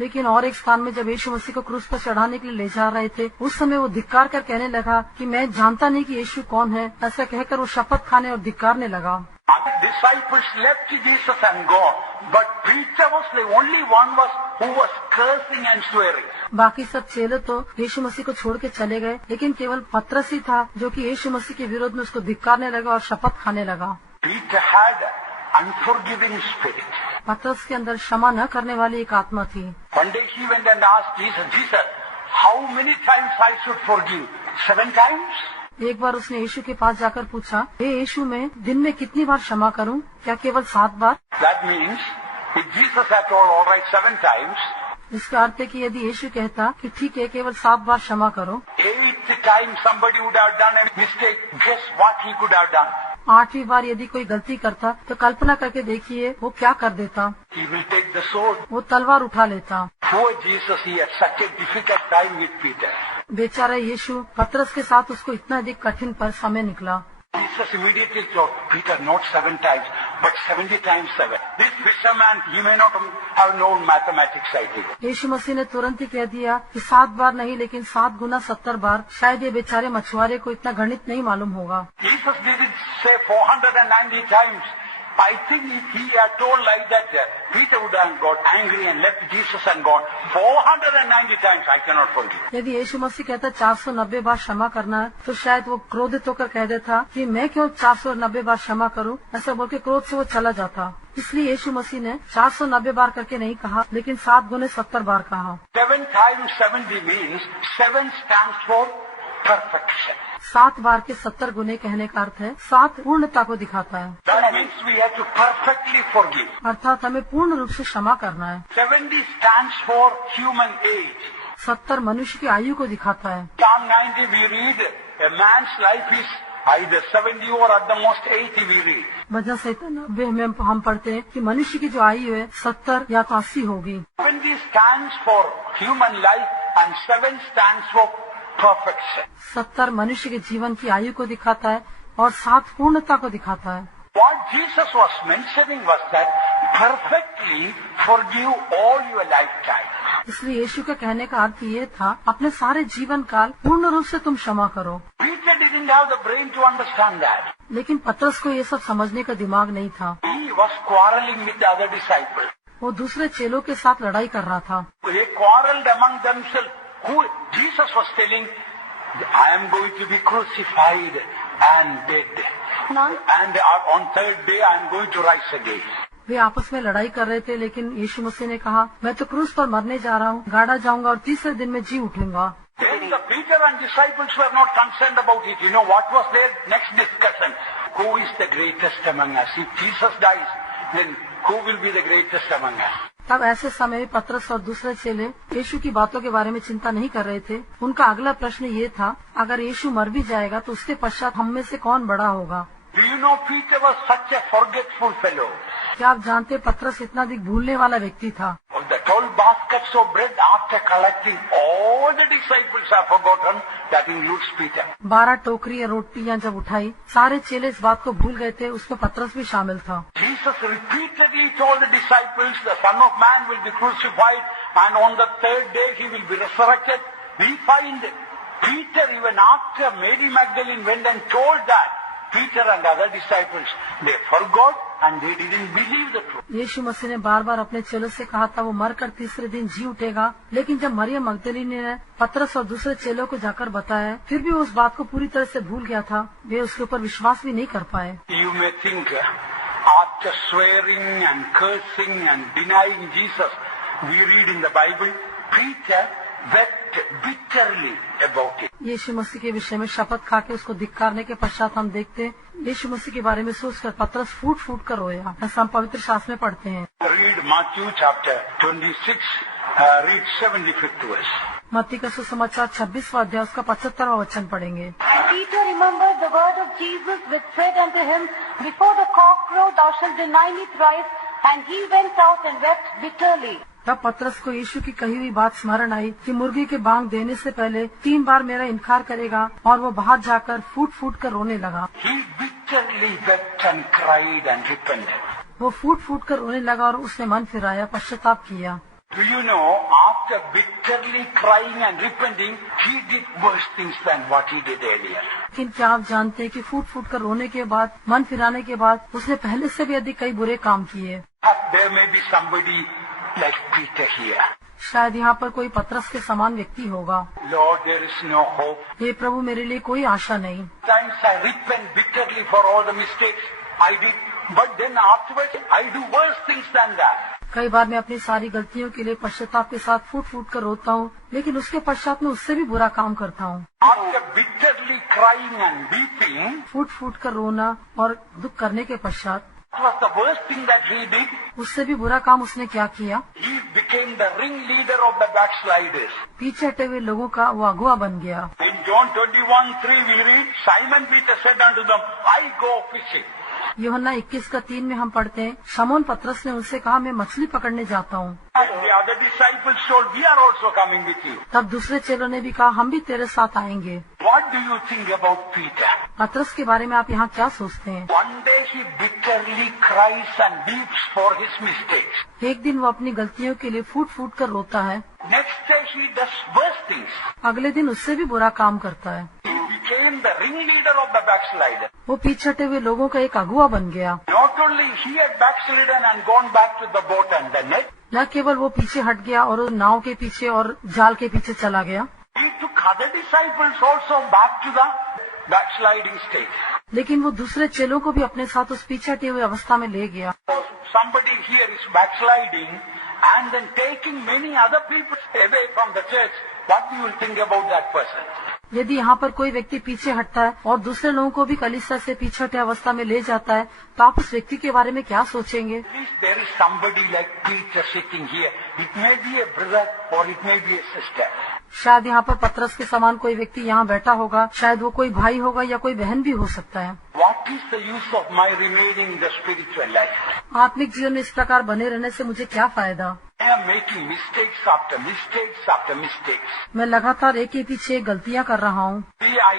लेकिन और एक स्थान में जब यीशु मसीह को क्रूस पर चढ़ाने के लिए ले जा रहे थे उस समय वो धिक्कार कर कहने लगा कि मैं जानता नहीं कि यीशु कौन है। ऐसा कहकर वो शपथ खाने और धिक्कारने लगा। What did disciples left Jesus and gone, but Peter was the only one who was cursing and swearing. बाकी सब चेले तो यीशु मसीह को छोड़ के चले गए, लेकिन केवल पतरस ही था जो कि यीशु मसीह के विरोध में उसको धिक्कारने लगा और शपथ खाने लगा। Peter had unforgiving spirit. पतरस के अंदर क्षमा न करने वाली एक आत्मा थी। One day he went and asked Jesus, how many times I should forgive? 7 times? एक बार उसने यीशु के पास जाकर पूछा, हे यीशु मैं दिन में कितनी बार क्षमा करूं? क्या केवल 7 बार? That means if Jesus had told all right 7 times, इसका अर्थ है कि यदि यीशु कहता कि ठीक है केवल 7 बार क्षमा करो, 8th time somebody would have done a mistake. Guess what he could have done? 8वीं बार यदि कोई गलती करता तो कल्पना करके देखिए वो क्या कर देता। He will take the sword. वो तलवार उठा लेता। Poor Jesus, he had such a difficult time with Peter. बेचारा यीशु पतरस के साथ उसको इतना अधिक कठिन पर समय निकला। Jesus immediately told Peter, not 7 times, but 70 times 7. This fisherman, he may not have known mathematics, I think. यीशु मसीह ने तुरंत ही कह दिया कि 7 बार नहीं लेकिन 7 गुना 70 बार। शायद ये बेचारे मछुआरे को इतना गणित नहीं मालूम होगा। Jesus didn't say 490 times. I think if he had told like that, Peter would have got angry and left Jesus and gone. 490 times I cannot forgive. यदि यीशु मसीह कहता 490 बार क्षमा करना है तो शायद वो क्रोधित होकर कह देता कि मैं क्यों 490 बार क्षमा करूं, ऐसा बोल के क्रोध से वो चला जाता। इसलिए यीशु मसीह ने 490 बार करके नहीं कहा लेकिन 7 गुने 70 बार कहा। 7 times 70 means 7 stands for perfection. 7 बार के 70 गुने कहने का अर्थ है 7 पूर्णता को दिखाता है। That means we have to perfectly forgive. अर्थात हमें पूर्ण रूप से क्षमा करना है। 70 stands for human age. 70 मनुष्य की आयु को दिखाता है। Psalm 90 we read, a man's life is either 70 or at the most 80 we read. भजन संहिता 90 में हम पढ़ते हैं कि मनुष्य की जो आयु है 70 या तो 80 होगी। 70 stands for human life and 7 stands for perfection. 70 मनुष्य के जीवन की आयु को दिखाता है और 7 पूर्णता को दिखाता है। What Jesus was mentioning was that perfectly forgive all your lifetime. इसलिए यीशु के कहने का अर्थ ये था अपने सारे जीवन काल पूर्ण रूप से तुम क्षमा करो। Peter didn't have the brain to understand that. लेकिन पतरस को ये सब समझने का दिमाग नहीं था। He was quarreling with the other disciples. वो दूसरे चेलों के साथ लड़ाई कर रहा था। They quarreled among themselves. Who Jesus was telling, I am going to be crucified and dead. And on 3rd day I am going to rise again. वे आपस में लड़ाई कर रहे थे लेकिन यीशु मसीह ने कहा मैं तो क्रूस पर मरने जा रहा हूँ, गाड़ा जाऊंगा और तीसरे दिन में जी उठूंगा। Then the Peter and disciples were not concerned about it. You know what was their next discussion? Who is the greatest among us? If Jesus dies, then who will be the greatest among us? तब ऐसे समय में पतरस और दूसरे चेले यीशु की बातों के बारे में चिंता नहीं कर रहे थे। उनका अगला प्रश्न ये था, अगर यीशु मर भी जाएगा तो उसके पश्चात हम में से कौन बड़ा होगा। Do you know Peter was such a forgetful fellow? क्या आप जानते पतरस इतना अधिक भूलने वाला व्यक्ति था। Of the 12 baskets of bread after collecting, all the disciples have forgotten. That includes Peter. 12 टोकरियां रोटियां जब उठाई सारे चेले इस बात को भूल गए थे, उसमें पतरस भी शामिल था। Jesus repeatedly told the disciples, the Son of Man will be crucified and on the 3rd day he will be resurrected. We find Peter, even after Mary Magdalene went and told that, Peter and other disciples, they forgot and they didn't believe the truth. यीशु मसीह ने बार बार अपने चेलों से कहा था वो मरकर तीसरे दिन जी उठेगा, लेकिन जब मरियम मगदलीनी ने पतरस और दूसरे चेलों को जाकर बताया फिर भी उस बात को पूरी तरह से भूल गया था। वे उसके ऊपर विश्वास भी नहीं कर पाए। You may think, after swearing and cursing and denying Jesus, we read in the Bible, Peter wept bitterly about it. यीशु मसीह के विषय में शपथ खा के उसको धिक्कारने के पश्चात हम देखते हैं यीशु मसीह के बारे में सोचकर पतरस फूट फूट कर रोया। ऐसा हम पवित्र शास्त्र में पढ़ते हैं। Read Matthew chapter 26, read 75th verse. मत्ती का सुसमाचार 26वां अध्याय उसका 75वां वचन पढ़ेंगे। Peter remembered the word of Jesus which said unto him, Before the cock crow thou shalt deny me thrice, and he went out and wept bitterly. तब पतरस को यीशु की कही हुई बात स्मरण आई कि मुर्गी के बांग देने से पहले 3 बार मेरा इनकार करेगा, और वो बाहर जाकर फूट फूट कर रोने लगा। He bitterly wept and cried and repented. वो फूट फूट कर रोने लगा और उसने मन फिराया, पश्चाताप किया। Do you know, after bitterly crying and repenting, he did worse things than what he did earlier. लेकिन क्या आप जानते हैं कि फूट फूट कर रोने के बाद, मन फिराने के बाद उसने पहले से भी अधिक कई बुरे काम किए। There may be somebody like Peter here. शायद यहाँ पर कोई पतरस के समान व्यक्ति होगा। Lord, there is no hope. हे प्रभु, मेरे लिए कोई आशा नहीं। Sometimes I repent bitterly for all the mistakes I did, but then afterwards I do worse things than that. कई बार मैं अपनी सारी गलतियों के लिए पश्चाताप के साथ फूट फूट कर रोता हूँ, लेकिन उसके पश्चात में उससे भी बुरा काम करता हूँ। After bitterly crying and weeping, फूट फूट कर रोना और दुख करने के पश्चात what was the worst thing that he did? उससे भी बुरा काम उसने क्या किया? He became the ringleader of the backsliders. पीछे हटे हुए लोगों का वो अगुआ बन गया। In John 21:3 we read, Simon Peter said unto them, I go fishing. यूहन्ना 21:3 में हम पढ़ते हैं, शमौन पतरस ने उनसे कहा, मैं मछली पकड़ने जाता हूँ। And the other disciples told, we are also coming with you. तब दूसरे चेलों ने भी कहा, हम भी तेरे साथ आएंगे। What do you think about Peter? पतरस के बारे में आप यहाँ क्या सोचते हैं? One day he bitterly cries and weeps for his mistakes. एक दिन वो अपनी गलतियों के लिए फूट फूट कर रोता है, Next day he does worse things. अगले दिन उससे भी बुरा काम करता है। He became the ringleader of the backslider. वो पीछे हटे हुए लोगों का एक अगुआ बन गया। Not only he had backslidden and gone back to the boat and the net, न केवल वो पीछे हट गया और वो नाव के पीछे और जाल के पीछे चला गया, he took other disciples also back to the backsliding state. लेकिन वो दूसरे चेलों को भी अपने साथ उस पीछे हटे हुए अवस्था में ले गया। So somebody here is backsliding and then taking many other people away from the church. What do you think about that person? यदि यहाँ पर कोई व्यक्ति पीछे हटता है और दूसरे लोगों को भी कलीसिया से पीछे हटे अवस्था में ले जाता है, तो आप उस व्यक्ति के बारे में क्या सोचेंगे? At least there is somebody like Peter sitting here. It may be a brother or it may be a sister. शायद यहाँ पर पतरस के समान कोई व्यक्ति यहाँ बैठा होगा, शायद वो कोई भाई होगा या कोई बहन भी हो सकता है। What is the use of my remaining in the spiritual life? आत्मिक जीवन में इस प्रकार बने रहने से मुझे क्या फायदा? I am making mistakes after mistakes after mistakes. मैं लगातार एक के पीछे एक गलतियाँ कर रहा हूँ। I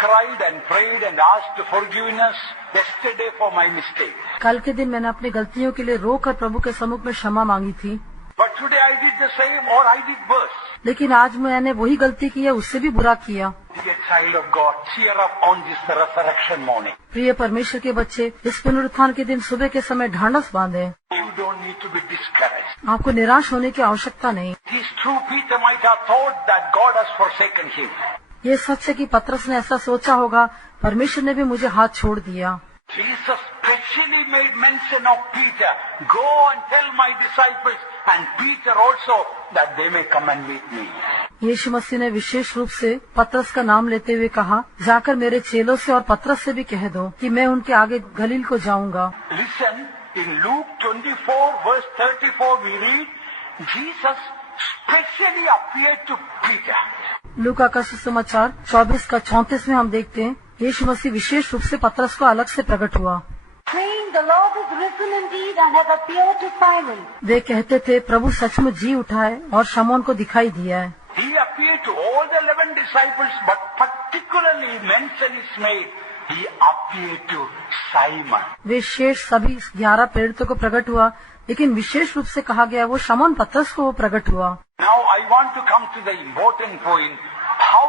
cried and prayed and asked forgiveness yesterday for my mistake. कल के दिन मैंने अपनी गलतियों के लिए रोकर प्रभु के सम्मुख में क्षमा मांगी थी, But today I did the same or I did worse. लेकिन आज मैंने वही गलती की है, उससे भी बुरा किया। Dear child of God, cheer up on this resurrection morning. प्रिय परमेश्वर के बच्चे, इस पुनरुत्थान के दिन सुबह के समय ढांढस बांधे। You don't need to be discouraged. आपको निराश होने की आवश्यकता नहीं। It is true Peter might have thought that God has forsaken him. ये सच है कि पतरस ने ऐसा सोचा होगा, परमेश्वर ने भी मुझे हाथ छोड़ दिया। Jesus specially made mention of Peter. Go and tell my disciples and Peter also that they may come and meet me. यीशु मसीह ने विशेष रूप से पतरस का नाम लेते हुए कहा, जाकर मेरे चेलों से और पतरस से भी कह दो कि मैं उनके आगे गलील को जाऊंगा। Listen, in Luke 24 verse 34 we read, Jesus specially appeared to Peter. लूका का सुसमाचार 24 का 34 में हम देखते हैं, यीशु मसीह विशेष रूप से पतरस को अलग से प्रकट हुआ। saying, The Lord is risen indeed and hath appeared to Simon. वे कहते थे, प्रभु सचमुच जी उठा है और शमौन को दिखाई दिया है। He appeared to all the 11 disciples, but particularly mention is made. He appeared to Simon. वे शेष सभी 11 प्रेरितों को प्रकट हुआ, लेकिन विशेष रूप से कहा गया वो शमौन पतरस को वो प्रकट हुआ। Now I want to come to the important point, how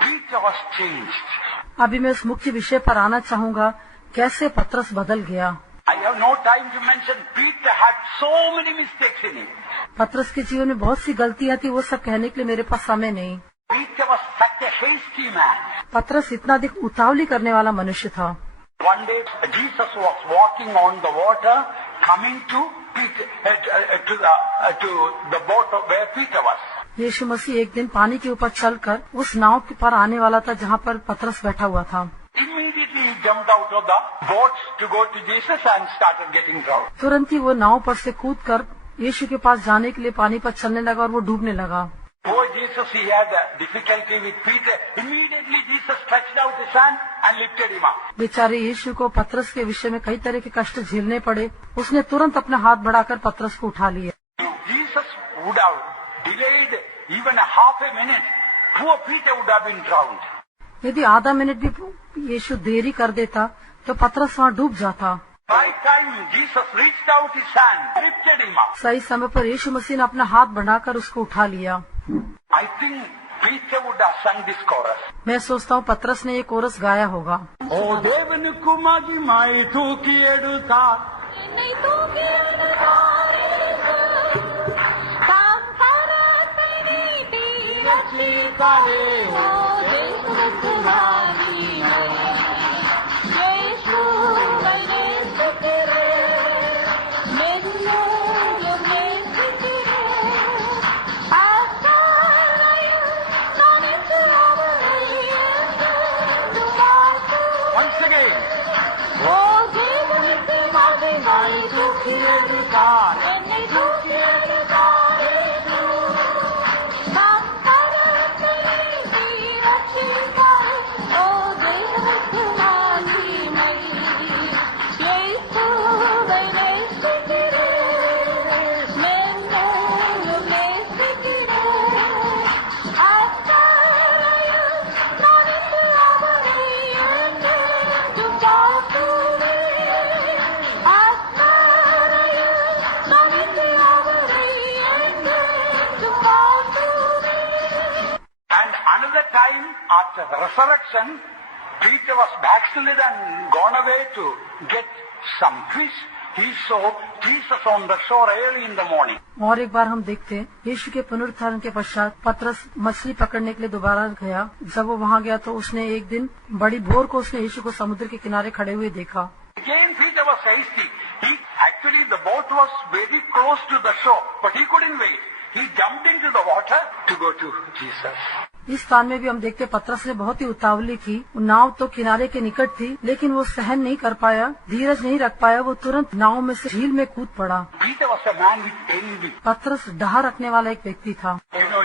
Peter was changed. अभी मैं उस मुख्य विषय पर आना चाहूँगा, कैसे पतरस बदल गया। I have no time to mention Peter had so many mistakes in him. पतरस के जीवन में बहुत सी गलतियाँ थी, वो सब कहने के लिए मेरे पास समय नहीं। Peter was such a hasty man. पतरस इतना अधिक उतावली करने वाला मनुष्य था। One day Jesus was walking on the water, coming to Peter, to the boat where Peter was. यीशु मसीह एक दिन पानी के ऊपर चलकर उस नाव के पर आने वाला था जहाँ पर पतरस बैठा हुआ था। Immediately he jumped out of the boat to go to Jesus and started getting drowned. तुरंत ही वो नाव पर से कूदकर यीशु के पास जाने के लिए पानी पर चलने लगा और वो डूबने लगा। Oh Jesus, he had a difficulty with Peter. Immediately Jesus stretched out his hand and lifted him up. बेचारे यीशु को पतरस के विषय में कई तरह के कष्ट झेलने पड़े। उसने तुरंत अपना हाथ बढ़ाकर पतरस को उठा लिया। Jesus would have delayed even a half a minute. Poor Peter would have been drowned. यदि आधा मिनट भी यीशु देरी कर देता तो पतरस वहाँ डूब जाता। Right time, Jesus reached out his hand, lifted him up. सही समय पर यीशु मसीह ने अपना हाथ बढ़ाकर उसको उठा लिया। I think Peter would have sung this chorus. मैं सोचता हूँ पतरस ने ये कोरस गाया होगा। O Devanuku magimai tooki eduta. Once again. And another time after the resurrection, Peter was backslid and gone away to get some fish. He saw Jesus on the shore early in the morning. और एक बार हम देखते हैं यीशु के पुनरुत्थान के पश्चात पतरस मछली पकड़ने के लिए दोबारा गया। जब वो वहाँ गया तो उसने एक दिन बड़ी भोर को उसने यीशु को समुद्र के किनारे खड़े हुए देखा। Again Peter was hasty. Actually the boat was very close to the shore, but he couldn't wait. He jumped into the water to go to Jesus. इस स्थान में भी हम देखते पतरस ने बहुत ही उतावली की। नाव तो किनारे के निकट थी, लेकिन वो सहन नहीं कर पाया, धीरज नहीं रख पाया। वो तुरंत नाव में से झील में कूद पड़ा। Peter was a man with envy. पतरस डहा रखने वाला एक व्यक्ति था। You know,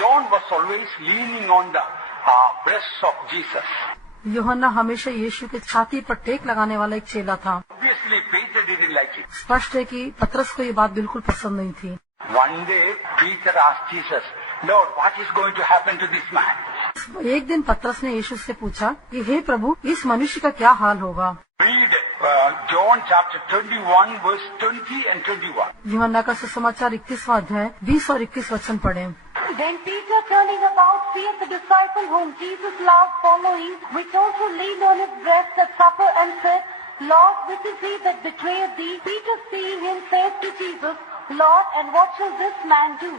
John was always leaning on the breast of Jesus. यूहन्ना हमेशा यीशु के छाती पर टेक लगाने वाला एक चेला था। Obviously Peter didn't like it. स्पष्ट है कि पतरस को ये बात बिल्कुल पसंद नहीं थी। One day Peter asked Jesus, Lord, what is going to happen to this man? एक दिन पतरस ने यीशु से पूछा कि हे प्रभु, इस मनुष्य का क्या हाल होगा। Read John chapter 21 verse 20 and 21. यूहन्ना का सुसमाचार 21वां अध्याय 20 और 21 वचन पढ़े। Then Peter, turning about, seeth the disciple whom Jesus loved following, which also leaned on his breast at supper, and said, Lord, this is he that betrayeth thee. Peter, seeing him, said to Jesus, Lord, and what shall this man do?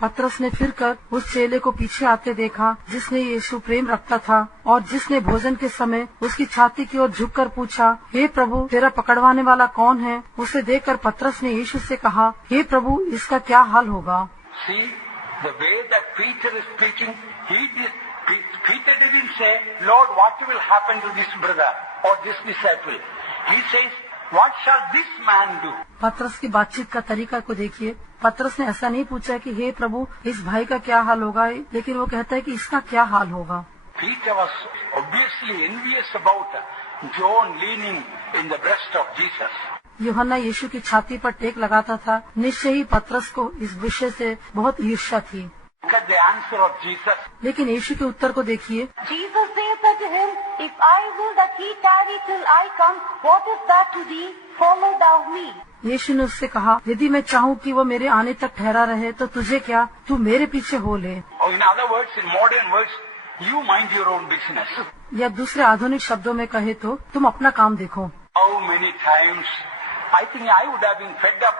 पतरस ने फिरकर उस चेले को पीछे आते देखा जिसने यीशु प्रेम रखता था और जिसने भोजन के समय उसकी छाती की ओर झुककर पूछा, हे प्रभु, तेरा पकड़वाने वाला कौन है? उसे देखकर पतरस ने यीशु से कहा, हे प्रभु, इसका क्या हाल होगा? See, the way that Peter is speaking, Peter didn't say, Lord, what will happen to this brother or this disciple? He says, what shall this man do? पतरस की बातचीत का तरीका को देखिए। पतरस ने ऐसा नहीं पूछा कि हे प्रभु, इस भाई का क्या हाल होगा, लेकिन वो कहता है कि इसका क्या हाल होगा। Peter was obviously envious about John leaning in the breast of Jesus. यूहन्ना यीशु की छाती पर टेक लगाता था। निश्चय ही पतरस को इस विषय से बहुत ईर्ष्या थी। Look at the answer of Jesus. लेकिन यीशु के उत्तर को देखिए। Jesus saith unto him, If I will that he tarry till I come, what is that to thee? Follow thou me. यीशु ने उससे कहा, यदि मैं चाहूँ कि वो मेरे आने तक ठहरा रहे तो तुझे क्या, तू मेरे पीछे हो ले। Or in other words, in modern words, you mind your own business. या दूसरे आधुनिक शब्दों में कहे तो तुम अपना काम देखो। How many times I think I would have been fed up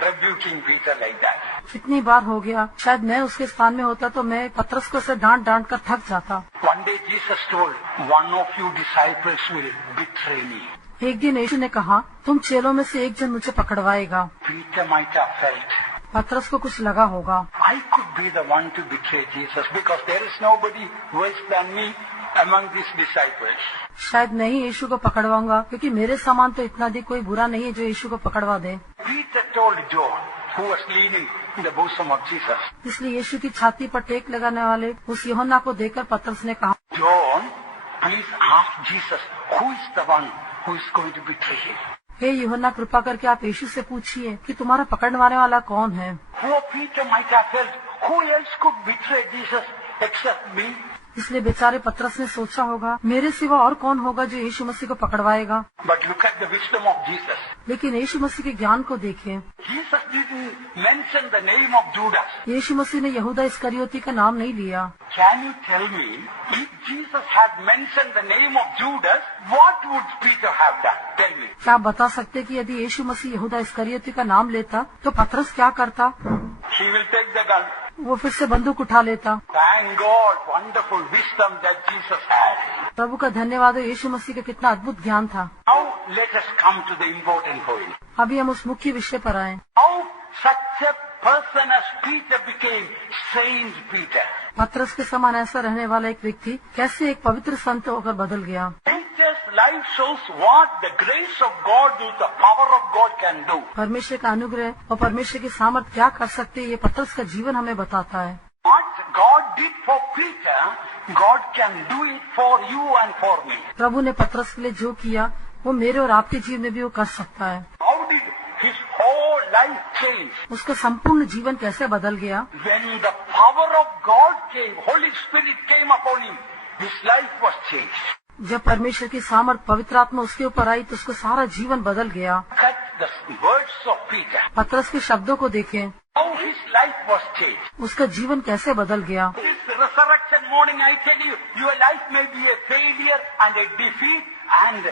rebuking Peter like that. कितनी बार हो गया, शायद मैं उसके स्थान में होता तो मैं पतरस को से डांट डांट कर थक जाता। One day Jesus told, one of you disciples will betray me. एक दिन यीशु ने कहा, तुम चेलों में से एक जन मुझे पकड़वाएगा। Peter might have felt, पतरस को कुछ लगा होगा, I could be the one to betray Jesus because there is nobody worse than me among these disciples. शायद मैं ही यीशु को पकड़वाऊंगा, क्योंकि मेरे समान तो इतना भी कोई बुरा नहीं है जो यीशु को पकड़वा दे। Peter told John, who was leaning in the bosom of Jesus. इसलिए यीशु की छाती पर टेक लगाने वाले उस यूहन्ना को देखकर पतरस ने कहा, John, please ask Jesus, who is the one who is going to betray him? हे यूहन्ना, कृपा करके आप यीशु से पूछिए कि तुम्हारा पकड़वाने वाला कौन है। Poor Peter might have felt, who else could betray Jesus except me? इसलिए बेचारे पतरस ने सोचा होगा, मेरे सिवा और कौन होगा जो यीशु मसीह को पकड़वाएगा। But look at the wisdom of Jesus. लेकिन यीशु मसीह के ज्ञान को देखें। Jesus didn't mention the name of Judas. यीशु मसीह ने यहूदा इस्करियोती का नाम नहीं लिया। Can you tell me, if Jesus had mentioned the name of Judas, what would Peter have done? Tell me. क्या आप बता सकते कि यदि यीशु मसीह यहूदा इस्करियोती का नाम लेता तो पतरस क्या करता? He will take the gun. वो फिर से बंदूक उठा लेता। Thank God, wonderful wisdom that Jesus had. प्रभु का धन्यवाद हो, यीशु मसीह का कितना अद्भुत ज्ञान था। Now let us come to the important point. अभी हम उस मुख्य विषय पर आए। How such a person as Peter became Saint Peter. पतरस के समान ऐसा रहने वाला एक व्यक्ति कैसे एक पवित्र संत होकर बदल गया। Peter's life shows what the grace of God with the power of God can do. परमेश्वर का अनुग्रह और परमेश्वर की सामर्थ क्या कर सकते हैं, ये पतरस का जीवन हमें बताता है। What God did for Peter, God can do it for you and for me. प्रभु ने पतरस के लिए जो किया वो मेरे और आपके जीवन में भी वो कर सकता है। How did his whole life change? उसका संपूर्ण जीवन कैसे बदल गया? When the power of God came, Holy Spirit came upon him, his life was changed. जब परमेश्वर की सामर्थ पवित्र आत्मा उसके ऊपर आई तो उसका सारा जीवन बदल गया। Cut the words of Peter. पतरस के शब्दों को देखें, How his life was changed. उसका जीवन कैसे बदल गया। This resurrection morning, I tell you, your life may be a failure and a defeat and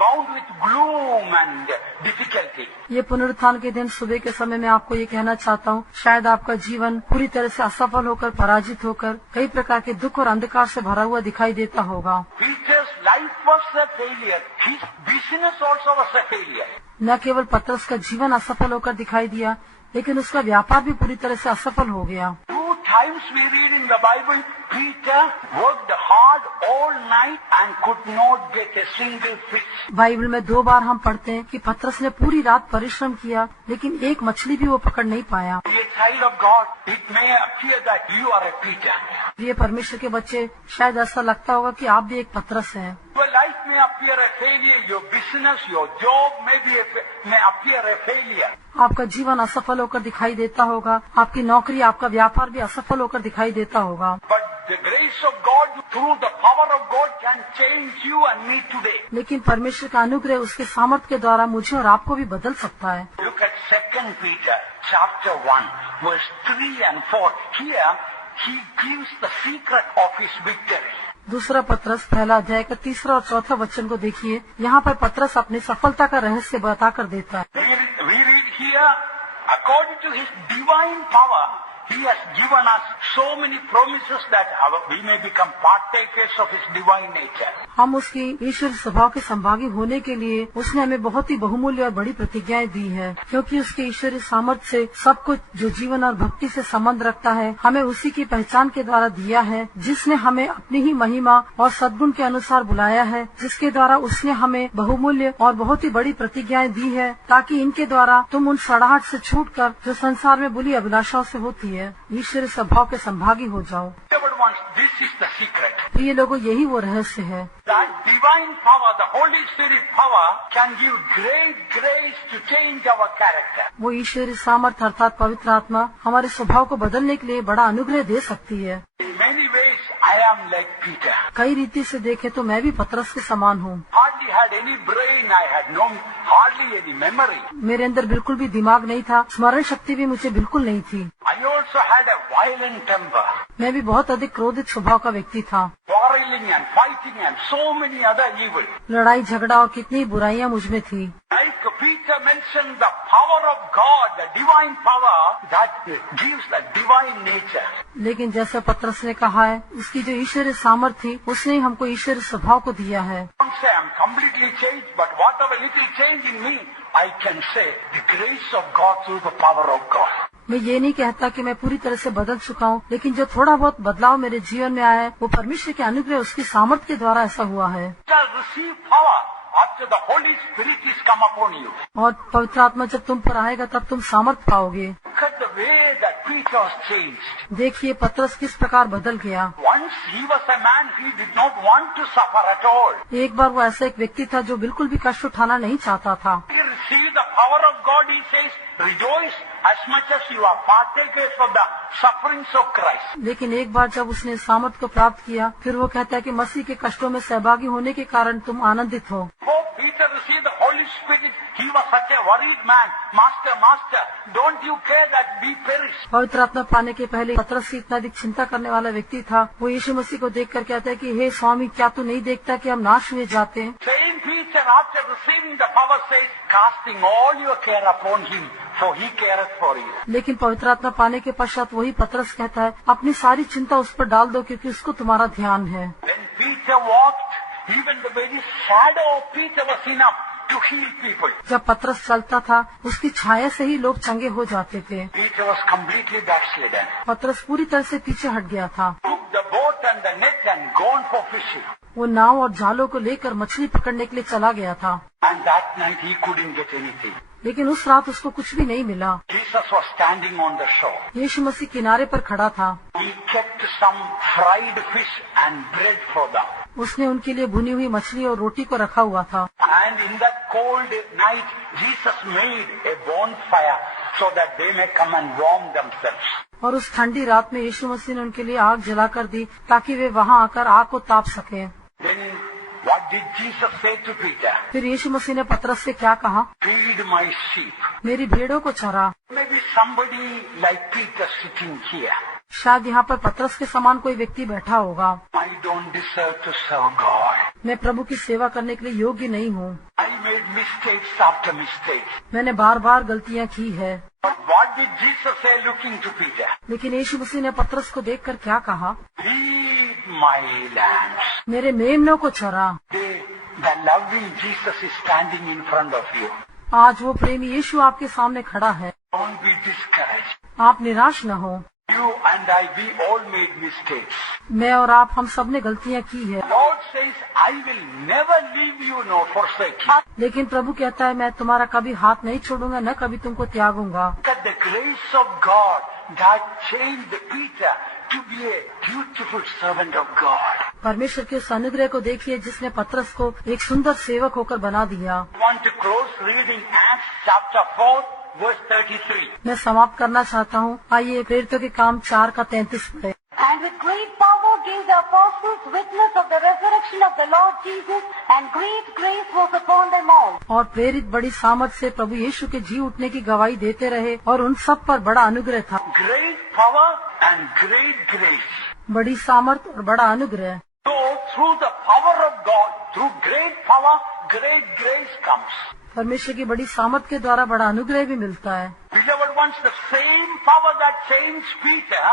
bound with gloom and difficulty. ये पुनरुत्थान के दिन सुबह के समय में आपको ये कहना चाहता हूँ, शायद आपका जीवन पूरी तरह से असफल होकर, पराजित होकर, कई प्रकार के दुख और अंधकार से भरा हुआ दिखाई देता होगा। Peter's life was a failure. His business also was a failure. न केवल पतरस का जीवन असफल होकर दिखाई दिया, लेकिन उसका व्यापार भी पूरी तरह से असफल हो गया। 2 times we read in the Bible, Peter worked hard all night and could not get a single fish. Bible में 2 बार हम पढ़ते हैं कि पतरस ने पूरी रात परिश्रम किया, लेकिन एक मछली भी वो पकड़ नहीं पाया। A child of God, it may appear that you are a Peter. ये परमेश्वर के बच्चे, शायद ऐसा लगता होगा कि आप भी एक पतरस हैं। Your life may appear a failure. Your business, your job may appear a failure. आपका जीवन असफल होकर दिखाई देता होगा, आपकी नौकरी, आपका व्यापार भी असफल होकर दिखाई देता होगा। But the grace of God, through the power of God, can change you and me today. लेकिन परमेश्वर का अनुग्रह उसके सामर्थ्य के द्वारा मुझे और आपको भी बदल सकता है। Look at 2 Peter chapter 1, verse 3 and 4. Here, he gives the secret of his victory. दूसरा पतरस पहला अध्याय का 3 और 4 वचन को देखिए। यहाँ पर पतरस अपनी सफलता का रहस्य बताकर देता है। We read here, according to his divine power, he has given us so many promises that we may become partakers of his divine nature. हम उसकी ईश्वर स्वभाव के संभागी होने के लिए उसने हमें बहुत ही बहुमूल्य और बड़ी प्रतिज्ञाएं दी है, क्योंकि उसके ईश्वरीय सामर्थ्य से सब कुछ जो जीवन और भक्ति से संबंध रखता है हमें उसी की पहचान के द्वारा दिया है, जिसने हमें अपनी ही महिमा और सद्गुण के अनुसार बुलाया है, जिसके द्वारा उसने हमें बहुमूल्य और बहुत ही बड़ी प्रतिज्ञाएं दी है, ताकि इनके द्वारा तुम उन सड़ाहट से छूटकर जो संसार में बुरी अभिलाषाओं से होती है ईश्वरीय स्वभाव के संभागी हो जाओ। This is the secret. प्रिय लोगों, यही वो रहस्य है। That divine power, the Holy Spirit power, can give great grace to change our character. वो ईश्वरीय सामर्थ्य अर्थात पवित्र आत्मा हमारे स्वभाव को बदलने के लिए बड़ा अनुग्रह दे सकती है। In many ways, I am like Peter. कई रीति से देखे तो मैं भी पतरस के समान हूँ। Hardly had any brain. I had hardly any memory. मेरे अंदर बिल्कुल भी दिमाग नहीं था, स्मरण शक्ति भी मुझे बिल्कुल नहीं थी। I also had a violent temper. मैं भी बहुत अधिक क्रोधित स्वभाव का व्यक्ति था। Quarreling and fighting and so many other evil. लड़ाई झगड़ा और कितनी बुराइयां मुझ में थी। Like Peter mentioned, the power of God, the divine power that gives the divine nature. लेकिन जैसे पतरस ने कहा है, उसकी जो ईश्वरीय सामर्थ्य थी उसने ही हमको ईश्वरीय स्वभाव को दिया है। Don't say I'm completely changed, but whatever little change in me, I can say the grace of God through the power of God. मैं ये नहीं कहता कि मैं पूरी तरह से बदल चुका हूँ, लेकिन जो थोड़ा बहुत बदलाव मेरे जीवन में आया है वो परमेश्वर के अनुग्रह, उसकी सामर्थ्य के द्वारा ऐसा हुआ है। You shall receive power after the Holy Spirit is come upon you. और पवित्र आत्मा जब तुम पर आएगा तब तुम सामर्थ्य पाओगे। Look at the way that Peter was changed. देखिए पतरस किस प्रकार बदल गया। Once he was a man, he did not want to suffer at all. एक बार वो ऐसा एक व्यक्ति था जो बिल्कुल भी कष्ट उठाना नहीं चाहता था। He received the power of God, he says, rejoice as much as you are partakers of the sufferings of Christ. लेकिन एक बार जब उसने सामर्थ को प्राप्त किया, फिर वो कहता है कि मसीह के कष्टों में सहभागी होने के कारण तुम आनंदित हो। Before Peter received the Holy Spirit, he was such a worried man. Master, Master, don't you care that we perish? पवित्र आत्मा पाने के पहले पतरस की इतना अधिक चिंता करने वाला व्यक्ति था। वो यीशु मसीह को देखकर कहता है कि हे स्वामी, क्या तू नहीं देखता कि हम नाश हुए जाते हैं? Same Peter, after receiving the power, says, casting all your care upon him, for he careth for you. लेकिन पवित्र आत्मा पाने के पश्चात वही पतरस कहता है, अपनी सारी चिंता उस पर डाल दो क्योंकि उसको तुम्हारा ध्यान है। When Peter walked, even the very shadow of Peter was enough to heal people. जब पतरस चलता था, उसकी छाया से ही लोग चंगे हो जाते थे। Peter was completely backslidden. पतरस पूरी तरह से पीछे हट गया था। Took the boat and the net and gone for fishing. वो नाव और जालों को लेकर मछली पकड़ने के लिए चला गया था। And that night he couldn't get anything. लेकिन उस रात उसको कुछ भी नहीं मिला। Jesus was standing on the shore. यीशु मसीह किनारे पर खड़ा था। He kept some fried fish and bread for them. उसने उनके लिए भुनी हुई मछली और रोटी को रखा हुआ था। And in that cold night, Jesus made a bonfire so that they may come and warm themselves. और उस ठंडी रात में यीशु मसीह ने उनके लिए आग जलाकर दी ताकि वे वहाँ आकर आग को ताप सके। Then what did Jesus say to Peter? फिर यीशु मसीह ने पतरस से क्या कहा? Feed my sheep. मेरी भेड़ों को चरा। Maybe somebody like Peter sitting here. शायद यहाँ पर पतरस के समान कोई व्यक्ति बैठा होगा। I don't deserve to serve God. मैं प्रभु की सेवा करने के लिए योग्य नहीं हूँ। I made mistakes after mistakes. मैंने बार बार गलतियाँ की है। But what did Jesus say looking to Peter? लेकिन यीशु मसीह ने पतरस को देखकर क्या कहा? Feed my lambs. मेरे मेमनों को चरा। The loving Jesus is standing in front of you. आज वो प्रेमी यीशु आपके सामने खड़ा है। Don't be discouraged. आप निराश न हो। You and I, we all made mistakes. मैं और आप, हम सब ने गलतियाँ की है। Lord says, I will never leave you nor forsake you. लेकिन प्रभु कहता है, मैं तुम्हारा कभी हाथ नहीं छोड़ूंगा, न कभी तुमको त्यागूंगा। That the grace of God that changed Peter to be a beautiful servant of God. परमेश्वर के उस अनुग्रह को देखिए जिसने पतरस को एक सुंदर सेवक होकर बना दिया। I want to close reading Acts chapter 4, verse 33. मैं समाप्त करना चाहता हूँ। आइए प्रेरितों के काम 4:33 पढ़े। And with great power gave the apostles witness of the resurrection of the Lord Jesus, and great grace was upon them all. और प्रेरित बड़ी सामर्थ से प्रभु यीशु के जी उठने की गवाही देते रहे और उन सब पर बड़ा अनुग्रह था। Great power and great grace. बड़ी सामर्थ और बड़ा अनुग्रह। So through the power of God, through great power, great grace comes. परमेश्वर की बड़ी सामर्थ के द्वारा बड़ा अनुग्रह भी मिलता है। Beloved ones, the same power that changed Peter,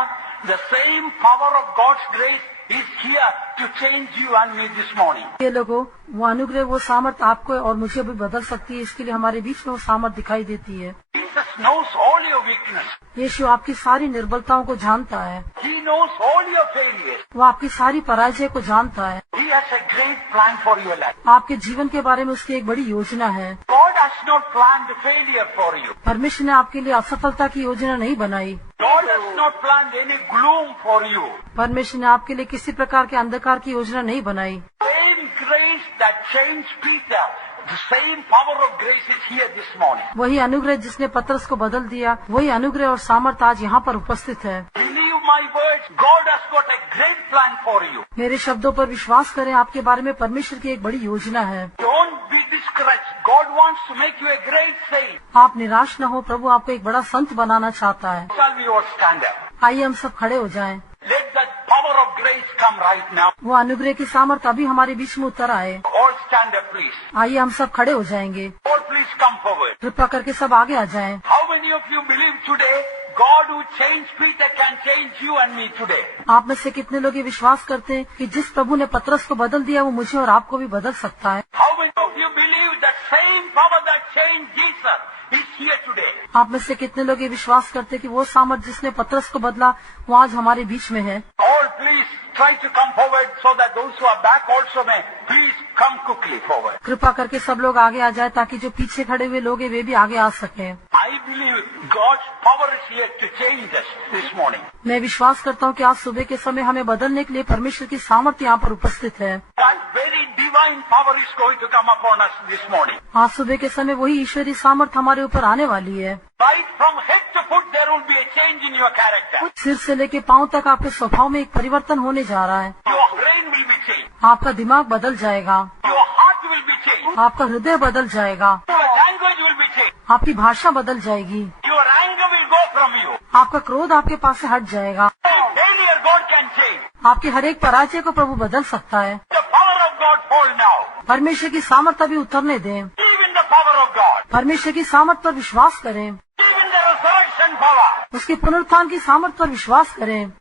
the same power of God's grace is here to change you and me this morning. ये लोगों, वो अनुग्रह, वो सामर्थ आपको और मुझे भी बदल सकती है। इसके लिए हमारे बीच में वो सामर्थ दिखाई देती है। Jesus knows all your weakness. यीशु आपकी सारी निर्बलताओं को जानता है। He knows all your failures. वो आपकी सारी पराजय को जानता है। He has a great plan for your life. आपके जीवन के बारे में उसकी एक बड़ी योजना है। God has not planned failure for you. परमेश्वर ने आपके लिए असफलता की योजना नहीं बनाई। God has not planned any gloom for you. परमेश्वर ने आपके लिए किसी प्रकार के अंधकार की योजना नहीं बनाई। Same grace that changed Peter, the same power of grace is here this morning. वही अनुग्रह जिसने पतरस को बदल दिया, वही अनुग्रह और सामर्थ आज यहाँ पर उपस्थित है। Believe my words, God has got a great plan for you. मेरे शब्दों पर विश्वास करें, आपके बारे में परमेश्वर की एक बड़ी योजना है। Don't be discouraged. God wants to make you a great saint. आप निराश न हो, प्रभु आपको एक बड़ा संत बनाना चाहता है। Shall we all stand up? आइए हम सब खड़े हो जाएं। Let that power of grace come right now. वो अनुग्रह की सामर्थ अभी हमारे बीच में उतर आए। All stand up, please. आइए हम सब खड़े हो जाएंगे। All please come forward. कृपा करके सब आगे आ जाएं। How many of you believe today God who changed Peter can change you and me today? आप में से कितने लोग ये विश्वास करते हैं कि जिस प्रभु ने पतरस को बदल दिया वो मुझे और आपको भी बदल सकता है? How many of you believe that same power that changed Jesus is here today? आप में से कितने लोग ये विश्वास करते हैं कि वो सामर्थ जिसने पतरस को बदला वो आज हमारे बीच में है? All please try to come forward so that those who are back also may please come quickly forward. कृपा करके सब लोग आगे आ जाए ताकि जो पीछे खड़े हुए लोग हैं वे भी आगे आ सकें। I believe God's power is here to change us this morning. मैं विश्वास करता हूँ कि आज सुबह के समय हमें बदलने के लिए परमेश्वर की सामर्थ यहाँ पर उपस्थित है। That very divine divine power is going to come upon us this morning. आज सुबह के समय वही ईश्वरीय सामर्थ हमारे ऊपर आने वाली है। Right from head to foot there will be a change in your character. सिर से लेके पांव तक आपके स्वभाव में एक परिवर्तन होने जा रहा है। Your brain will be changed. आपका दिमाग बदल जाएगा, Your heart will be changed. आपका हृदय बदल जाएगा, Your language will be changed. आपकी भाषा बदल जाएगी, Your anger will go from you. आपका क्रोध आपके पास से हट जाएगा। Failure God can change. आपके हर एक पराजय को प्रभु बदल सकता है। The power of God fall now. परमेश्वर की सामर्थ अभी उतरने दें। Believe in the power of God. परमेश्वर की सामर्थ पर विश्वास करें, Believe in the resurrection power. उसके पुनरुत्थान की सामर्थ पर विश्वास करें।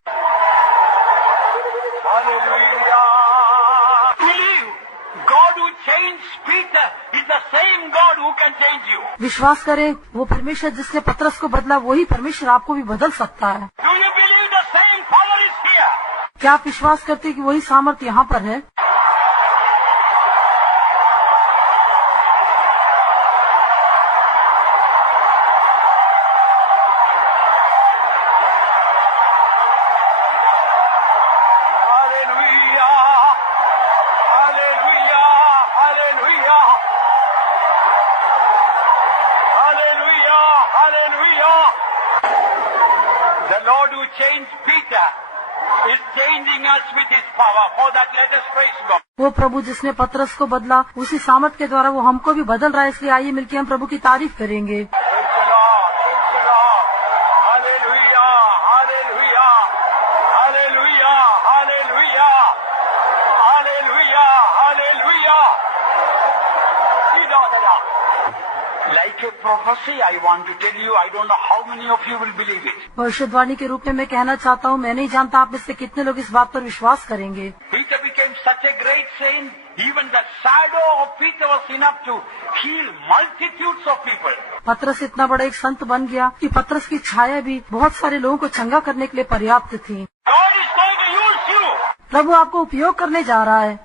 Hallelujah. Believe God who changed Peter is the same God who can change you. विश्वास करें, वो परमेश्वर जिसने पतरस को बदला वही परमेश्वर आपको भी बदल सकता है। Do you believe the same power is here? क्या आप विश्वास करते हैं कि वही सामर्थ यहाँ पर है? Hallelujah. Hallelujah. Hallelujah. Hallelujah. Hallelujah. The Lord who changed Peter is changing us with his power. For that, let us praise God. वो प्रभु जिसने पतरस को बदला उसी सामर्थ के द्वारा वो हमको भी बदल रहा है, इसलिए आइए मिलकर हम प्रभु की तारीफ करेंगे। Praise the Lord. Praise the Lord. Hallelujah. Hallelujah. Hallelujah. Hallelujah. Hallelujah. Hallelujah. Like a prophecy, I want to tell you, I don't know how many of you will believe it. भविष्यवाणी के रूप में मैं कहना चाहता हूँ, मैं नहीं जानता आप में से कितने लोग इस बात पर विश्वास करेंगे। Peter became such a great saint, even the shadow of Peter was enough to heal multitudes of people. पतरस इतना बड़ा एक संत बन गया कि पतरस की छाया भी बहुत सारे लोगों को चंगा करने के लिए पर्याप्त थी। God is going to use you. प्रभु आपको उपयोग करने जा रहा है।